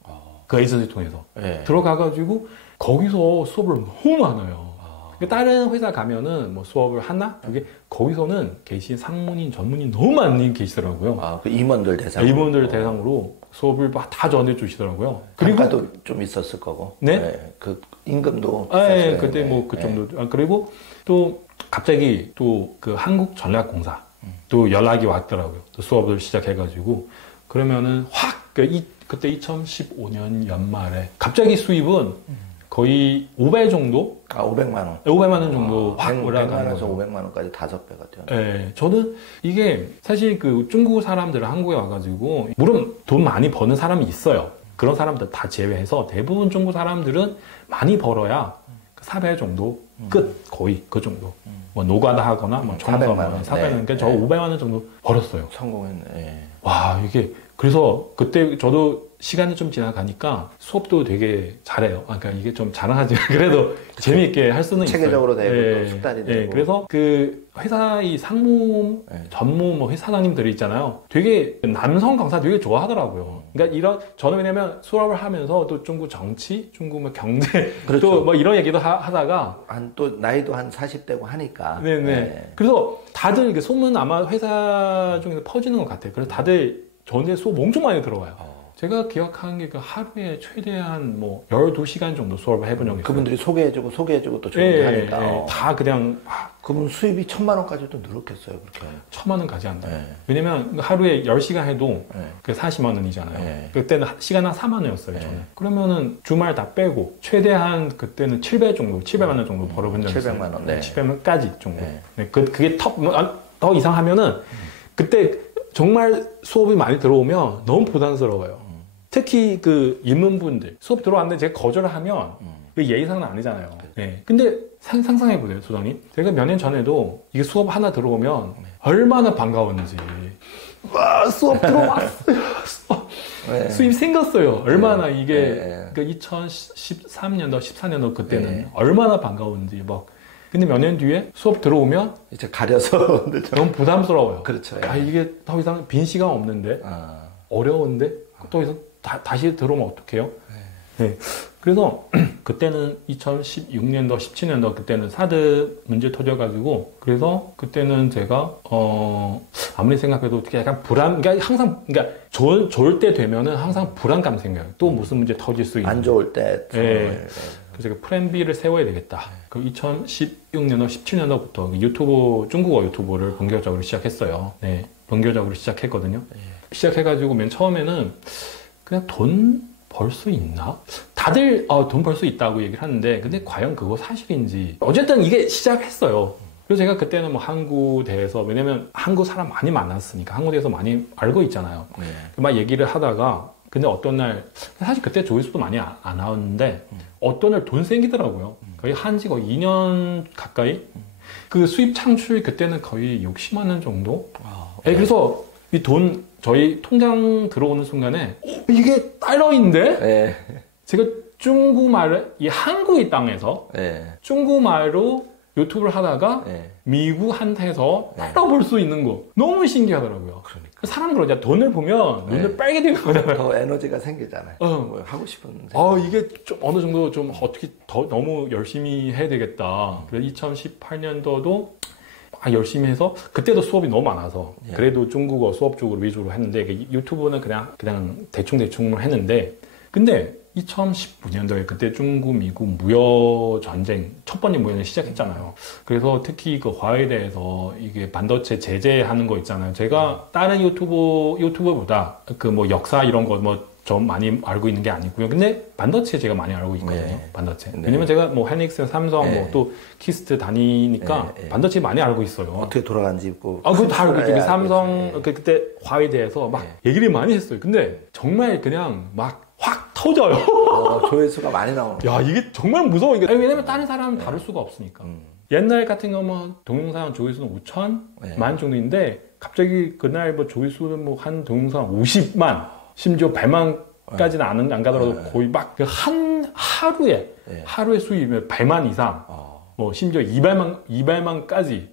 그 에이전시 통해서 네. 들어가가지고 거기서 수업을 너무 많아요. 다른 회사 가면은 뭐 수업을 하나 그게 거기서는 계신 상무님 전무님 너무 많이 계시더라고요. 그 임원들 대상으로. 임원들 대상으로 수업을 막 다 전해주시더라고요. 그리고 단가도 좀 있었을 거고. 네? 그 임금도. 네, 비쌌어요. 그때 뭐 그 정도. 그리고 또 갑자기 또 그 한국전략공사 또 연락이 왔더라고요. 또 수업을 시작해가지고 그러면은 확 그때 2015년 연말에 갑자기 수입은 거의 5배 정도? 500만 원. 500만 원 정도 확 100만 올라가는 원에서 거예요. 500만 원까지 5배가 돼요. 네, 저는 이게 사실 그 중국 사람들은 한국에 와가지고 물론 돈 많이 버는 사람이 있어요. 그런 사람들 다 제외해서 대부분 중국 사람들은 많이 벌어야 4배 정도 끝 거의 그 정도. 뭐 노가다 하거나 뭐 400만 원. 400만 원. 그러니까 저 500만 원 정도 벌었어요. 성공했네. 예. 와, 이게 그래서 그때 저도 시간이 좀 지나가니까 수업도 되게 잘해요. 그러니까 이게 좀 자랑하지만 그래도 재미있게 할 수는 체계적으로 있어요. 되고 또 숙달이 되고. 그래서 그 회사의 상무, 전무 뭐 회사장님들이 있잖아요. 되게 남성 강사 되게 좋아하더라고요. 그러니까 저는 왜냐면 수업을 하면서 또 중국 정치, 중국 뭐 경제, 그렇죠. 또 뭐 이런 얘기도 하다가 또 나이도 한 40대고 하니까. 네네. 네. 그래서 다들 이게 소문 아마 회사 중에서 퍼지는 것 같아요. 그래서 다들 저한테 수업 엄청 많이 들어와요. 제가 기억하는 게 그 하루에 최대한 뭐 12시간 정도 수업을 해본 적이 있어요. 그분들이 소개해주고 또 좋은 하니까. 다 그냥 그분 수입이 1,000만 원까지도 늘었겠어요, 그렇게. 1,000만 원까지 안 돼요. 네. 왜냐면 하루에 10시간 해도 그 40만 원이잖아요. 네. 그때는 시간 한 4만 원이었어요, 저는. 그러면은 주말 다 빼고 최대한 그때는 7배 정도, 700만 원 정도 벌어본 적이 있어요. 700만 원, 네. 700만까지 정도. 네. 그게 더 이상하면은 그때 정말 수업이 많이 들어오면 너무 부담스러워요. 특히 그 입문분들 수업 들어왔는데 제가 거절을 하면 그 예의상은 아니잖아요. 네. 근데 상상해보세요, 소장님. 제가 몇 년 전에도 이게 수업 하나 들어오면 얼마나 반가웠는지. 와, 수업 들어왔어요. 네. 수입 생겼어요. 얼마나 네. 이게 네. 그 2013년도, 14년도 그때는 네. 얼마나 반가운지 막. 근데 몇 년 뒤에 수업 들어오면 이제 가려서 너무 부담스러워요. 그렇죠. 아, 이게 더 이상 빈 시간 없는데 어려운데 또 이상 다시 들어오면 어떡해요? 네. 그래서 그때는 2016년도, 17년도 그때는 사드 문제 터져가지고 그래서 그때는 제가 아무리 생각해도 약간 그러니까 항상 그러니까 좋을 때 되면은 항상 불안감 생겨요. 또 무슨 문제 터질 수 있는. 안 좋을 때. 네. 그래서 제가 플랜 B를 세워야 되겠다. 그 2016년도, 17년도부터 중국어 유튜브를 본격적으로 시작했어요. 네, 본격적으로 시작했거든요. 시작해가지고 맨 처음에는 그냥 돈 벌 수 있나? 다들 돈 벌 수 있다고 얘기를 하는데 근데 과연 그거 사실인지 어쨌든 이게 시작했어요. 그래서 제가 그때는 뭐 항구 대해서 왜냐면 한국 사람 많이 만났으니까 한국 대해서 많이 알고 있잖아요. 막 얘기를 하다가 근데 어떤 날 사실 그때 조회수도 많이 안 나왔는데 어떤 날 돈 생기더라고요. 거의 한지가 2년 가까이 그 수입 창출 그때는 거의 60만 원 정도. 네, 그래서 이 돈 저희 통장 들어오는 순간에 이게 달러인데 네. 제가 중국말을 이 한국의 땅에서 네. 중국말로 유튜브를 하다가 네. 미국한테서 달러 벌 수 있는 거 너무 신기하더라고요. 그러니까. 사람들은 이제 돈을 보면 눈을 빨개 되는 거잖아요. 더 에너지가 생기잖아요. 뭐 하고 싶은. 이게 좀 어느 정도 좀 어떻게 더 너무 열심히 해야 되겠다. 그래서 2018년도도 열심히 해서 그때도 수업이 너무 많아서 그래도 중국어 수업 쪽으로 위주로 했는데 유튜브는 그냥 대충 했는데 근데 2019년도에 그때 중국 미국 무역 전쟁 첫 번째 무역을 시작했잖아요. 그래서 특히 그 화웨이에 대해서 이게 반도체 제재하는 거 있잖아요. 제가 다른 유튜버보다 그 뭐 역사 이런 거 뭐 좀 많이 알고 있는 게 아니고요. 근데 반도체 제가 많이 알고 있거든요. 네. 반도체. 네. 왜냐면 제가 뭐 헤닉스, 삼성, 네. 뭐 또 키스트 다니니까 반도체 많이 알고 있어요. 어떻게 돌아가는지 뭐. 그거 다 알고 있죠. 삼성 네. 그때 화웨이에 대해서 막 얘기를 많이 했어요. 근데 정말 그냥 막 확 터져요. 조회수가 많이 나오는. 야, 이게 정말 무서워. 이게. 왜냐면 다른 사람은 다룰 수가 없으니까. 옛날 같은 거면 동영상 조회수는 5천만 정도인데 갑자기 그날 뭐 조회수는 뭐 한 동영상 50만 심지어 100만까지는 안 가더라도 거의 막 하루에 수입이 100만 이상 뭐 심지어 200만까지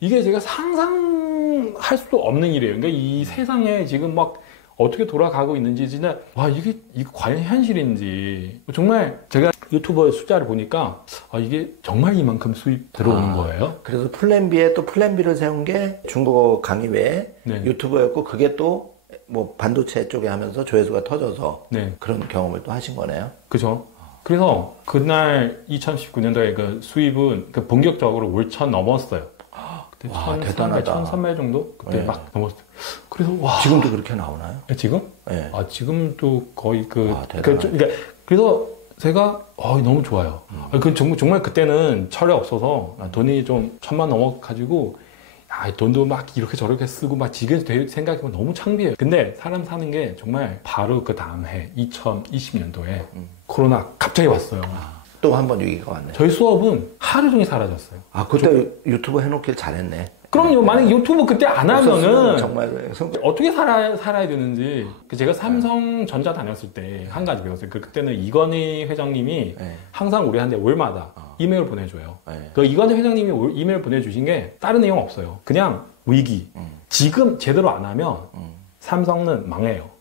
이게 제가 상상할 수도 없는 일이에요. 그러니까 이 세상에 지금 막 어떻게 돌아가고 있는지 진짜 이게 과연 현실인지 정말 제가 유튜버 숫자를 보니까 이게 정말 이만큼 수입 들어오는 거예요. 그래서 플랜 B에 또 플랜 B를 세운 게 중국어 강의 외에 유튜버였고 그게 또 뭐 반도체 쪽에 하면서 조회수가 터져서 그런 경험을 또 하신 거네요. 그죠. 그래서 그날 2019년도에 그 수입은 그 본격적으로 5천 넘었어요. 그때 와, 대단하다. 1,300 정도? 그때 막 넘었어요. 그래서 지금도 그렇게 나오나요? 지금? 네. 지금도 거의 대단하다. 그래서 제가 너무 좋아요. 정말 그때는 철이 없어서 돈이 좀 1,000만 넘어가지고 돈도 막 이렇게 저렇게 쓰고 막 지금 생각해보면 너무 창피해요. 근데 사람 사는 게 정말 바로 그 다음 해 2020년도에 코로나 갑자기 왔어요. 또 한 번 위기가 왔네. 저희 수업은 하루 종일 사라졌어요. 그때 유튜브 해놓길 잘했네. 그럼요. 만약 유튜브 그때 안 하면은 정말 어떻게 살아야 되는지. 제가 삼성전자 다녔을 때 한 가지 배웠어요. 그때는 이건희 회장님이 항상 우리한테 월마다 이메일 보내줘요. 그 이건희 회장님이 이메일 보내주신 게 다른 내용 없어요. 그냥 위기. 지금 제대로 안 하면 삼성은 망해요.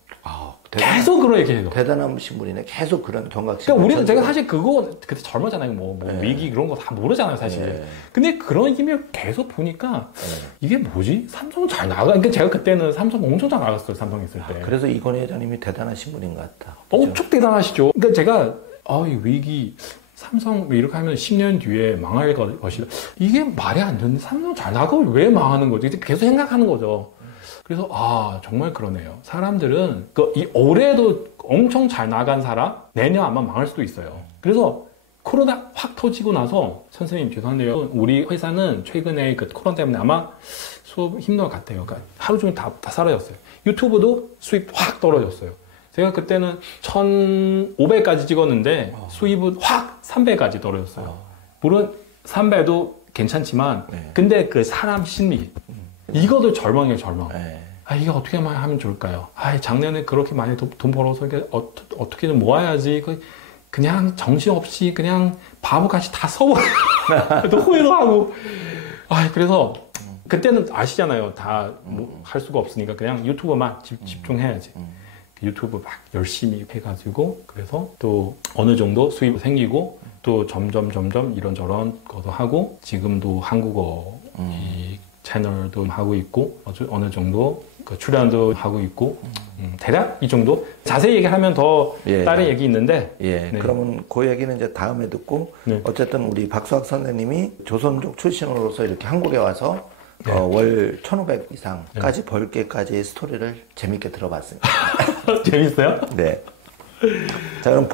계속 그렇게 해요. 대단하신 분이네. 계속 그런 경각심. 그러니까 우리는 제가 사실 그거 그때 젊었잖아요. 뭐 위기 그런 거 다 모르잖아요, 사실. 근데 그런 이메일 계속 보니까 이게 뭐지? 삼성 잘 나가. 그러니까 제가 그때는 삼성 엄청 잘 나갔어요. 삼성 있을 때. 그래서 이건희 회장님이 대단하신 분인 것 같다. 엄청 대단하시죠. 그러니까 제가 이 위기 삼성 이렇게 하면 10년 뒤에 망할 것이다. 이게 말이 안 되는데 삼성 잘 나가고 왜 망하는 거지? 계속 생각하는 거죠. 그래서 정말 그러네요. 사람들은 이 올해도 엄청 잘 나간 사람 내년 아마 망할 수도 있어요. 그래서 코로나 확 터지고 나서 선생님 죄송한데요. 우리 회사는 최근에 그 코로나 때문에 아마 수업 힘든 것 같아요. 그러니까 하루 종일 다 사라졌어요. 유튜브도 수입 확 떨어졌어요. 제가 그때는 1,500까지 찍었는데 수입은 확 300까지 떨어졌어요. 물론 300도 괜찮지만 근데 그 사람 심리 이것도 절망이에요, 절망. 이게 어떻게 하면 좋을까요? 작년에 그렇게 많이 돈 벌어서 이게 어떻게든 모아야지. 그냥 정신없이 그냥 바보같이 다 써버려. 또 후회도 하고. 그래서 그때는 아시잖아요. 다 뭐 할 수가 없으니까 그냥 유튜버만 집중해야지. 유튜브 막 열심히 해가지고 그래서 또 어느 정도 수입 생기고 또 점점 이런저런 것도 하고 지금도 한국어 이 채널도 하고 있고 어느 정도 그 출연도 하고 있고 대략 이 정도 자세히 얘기하면 더 다른 얘기 있는데 네. 그러면 그 얘기는 이제 다음에 듣고 어쨌든 우리 박수학 선생님이 조선족 출신으로서 이렇게 한국에 와서 월 1,500 이상까지 벌게까지의 스토리를 재밌게 들어봤습니다. 재밌어요? 네. 자, 그럼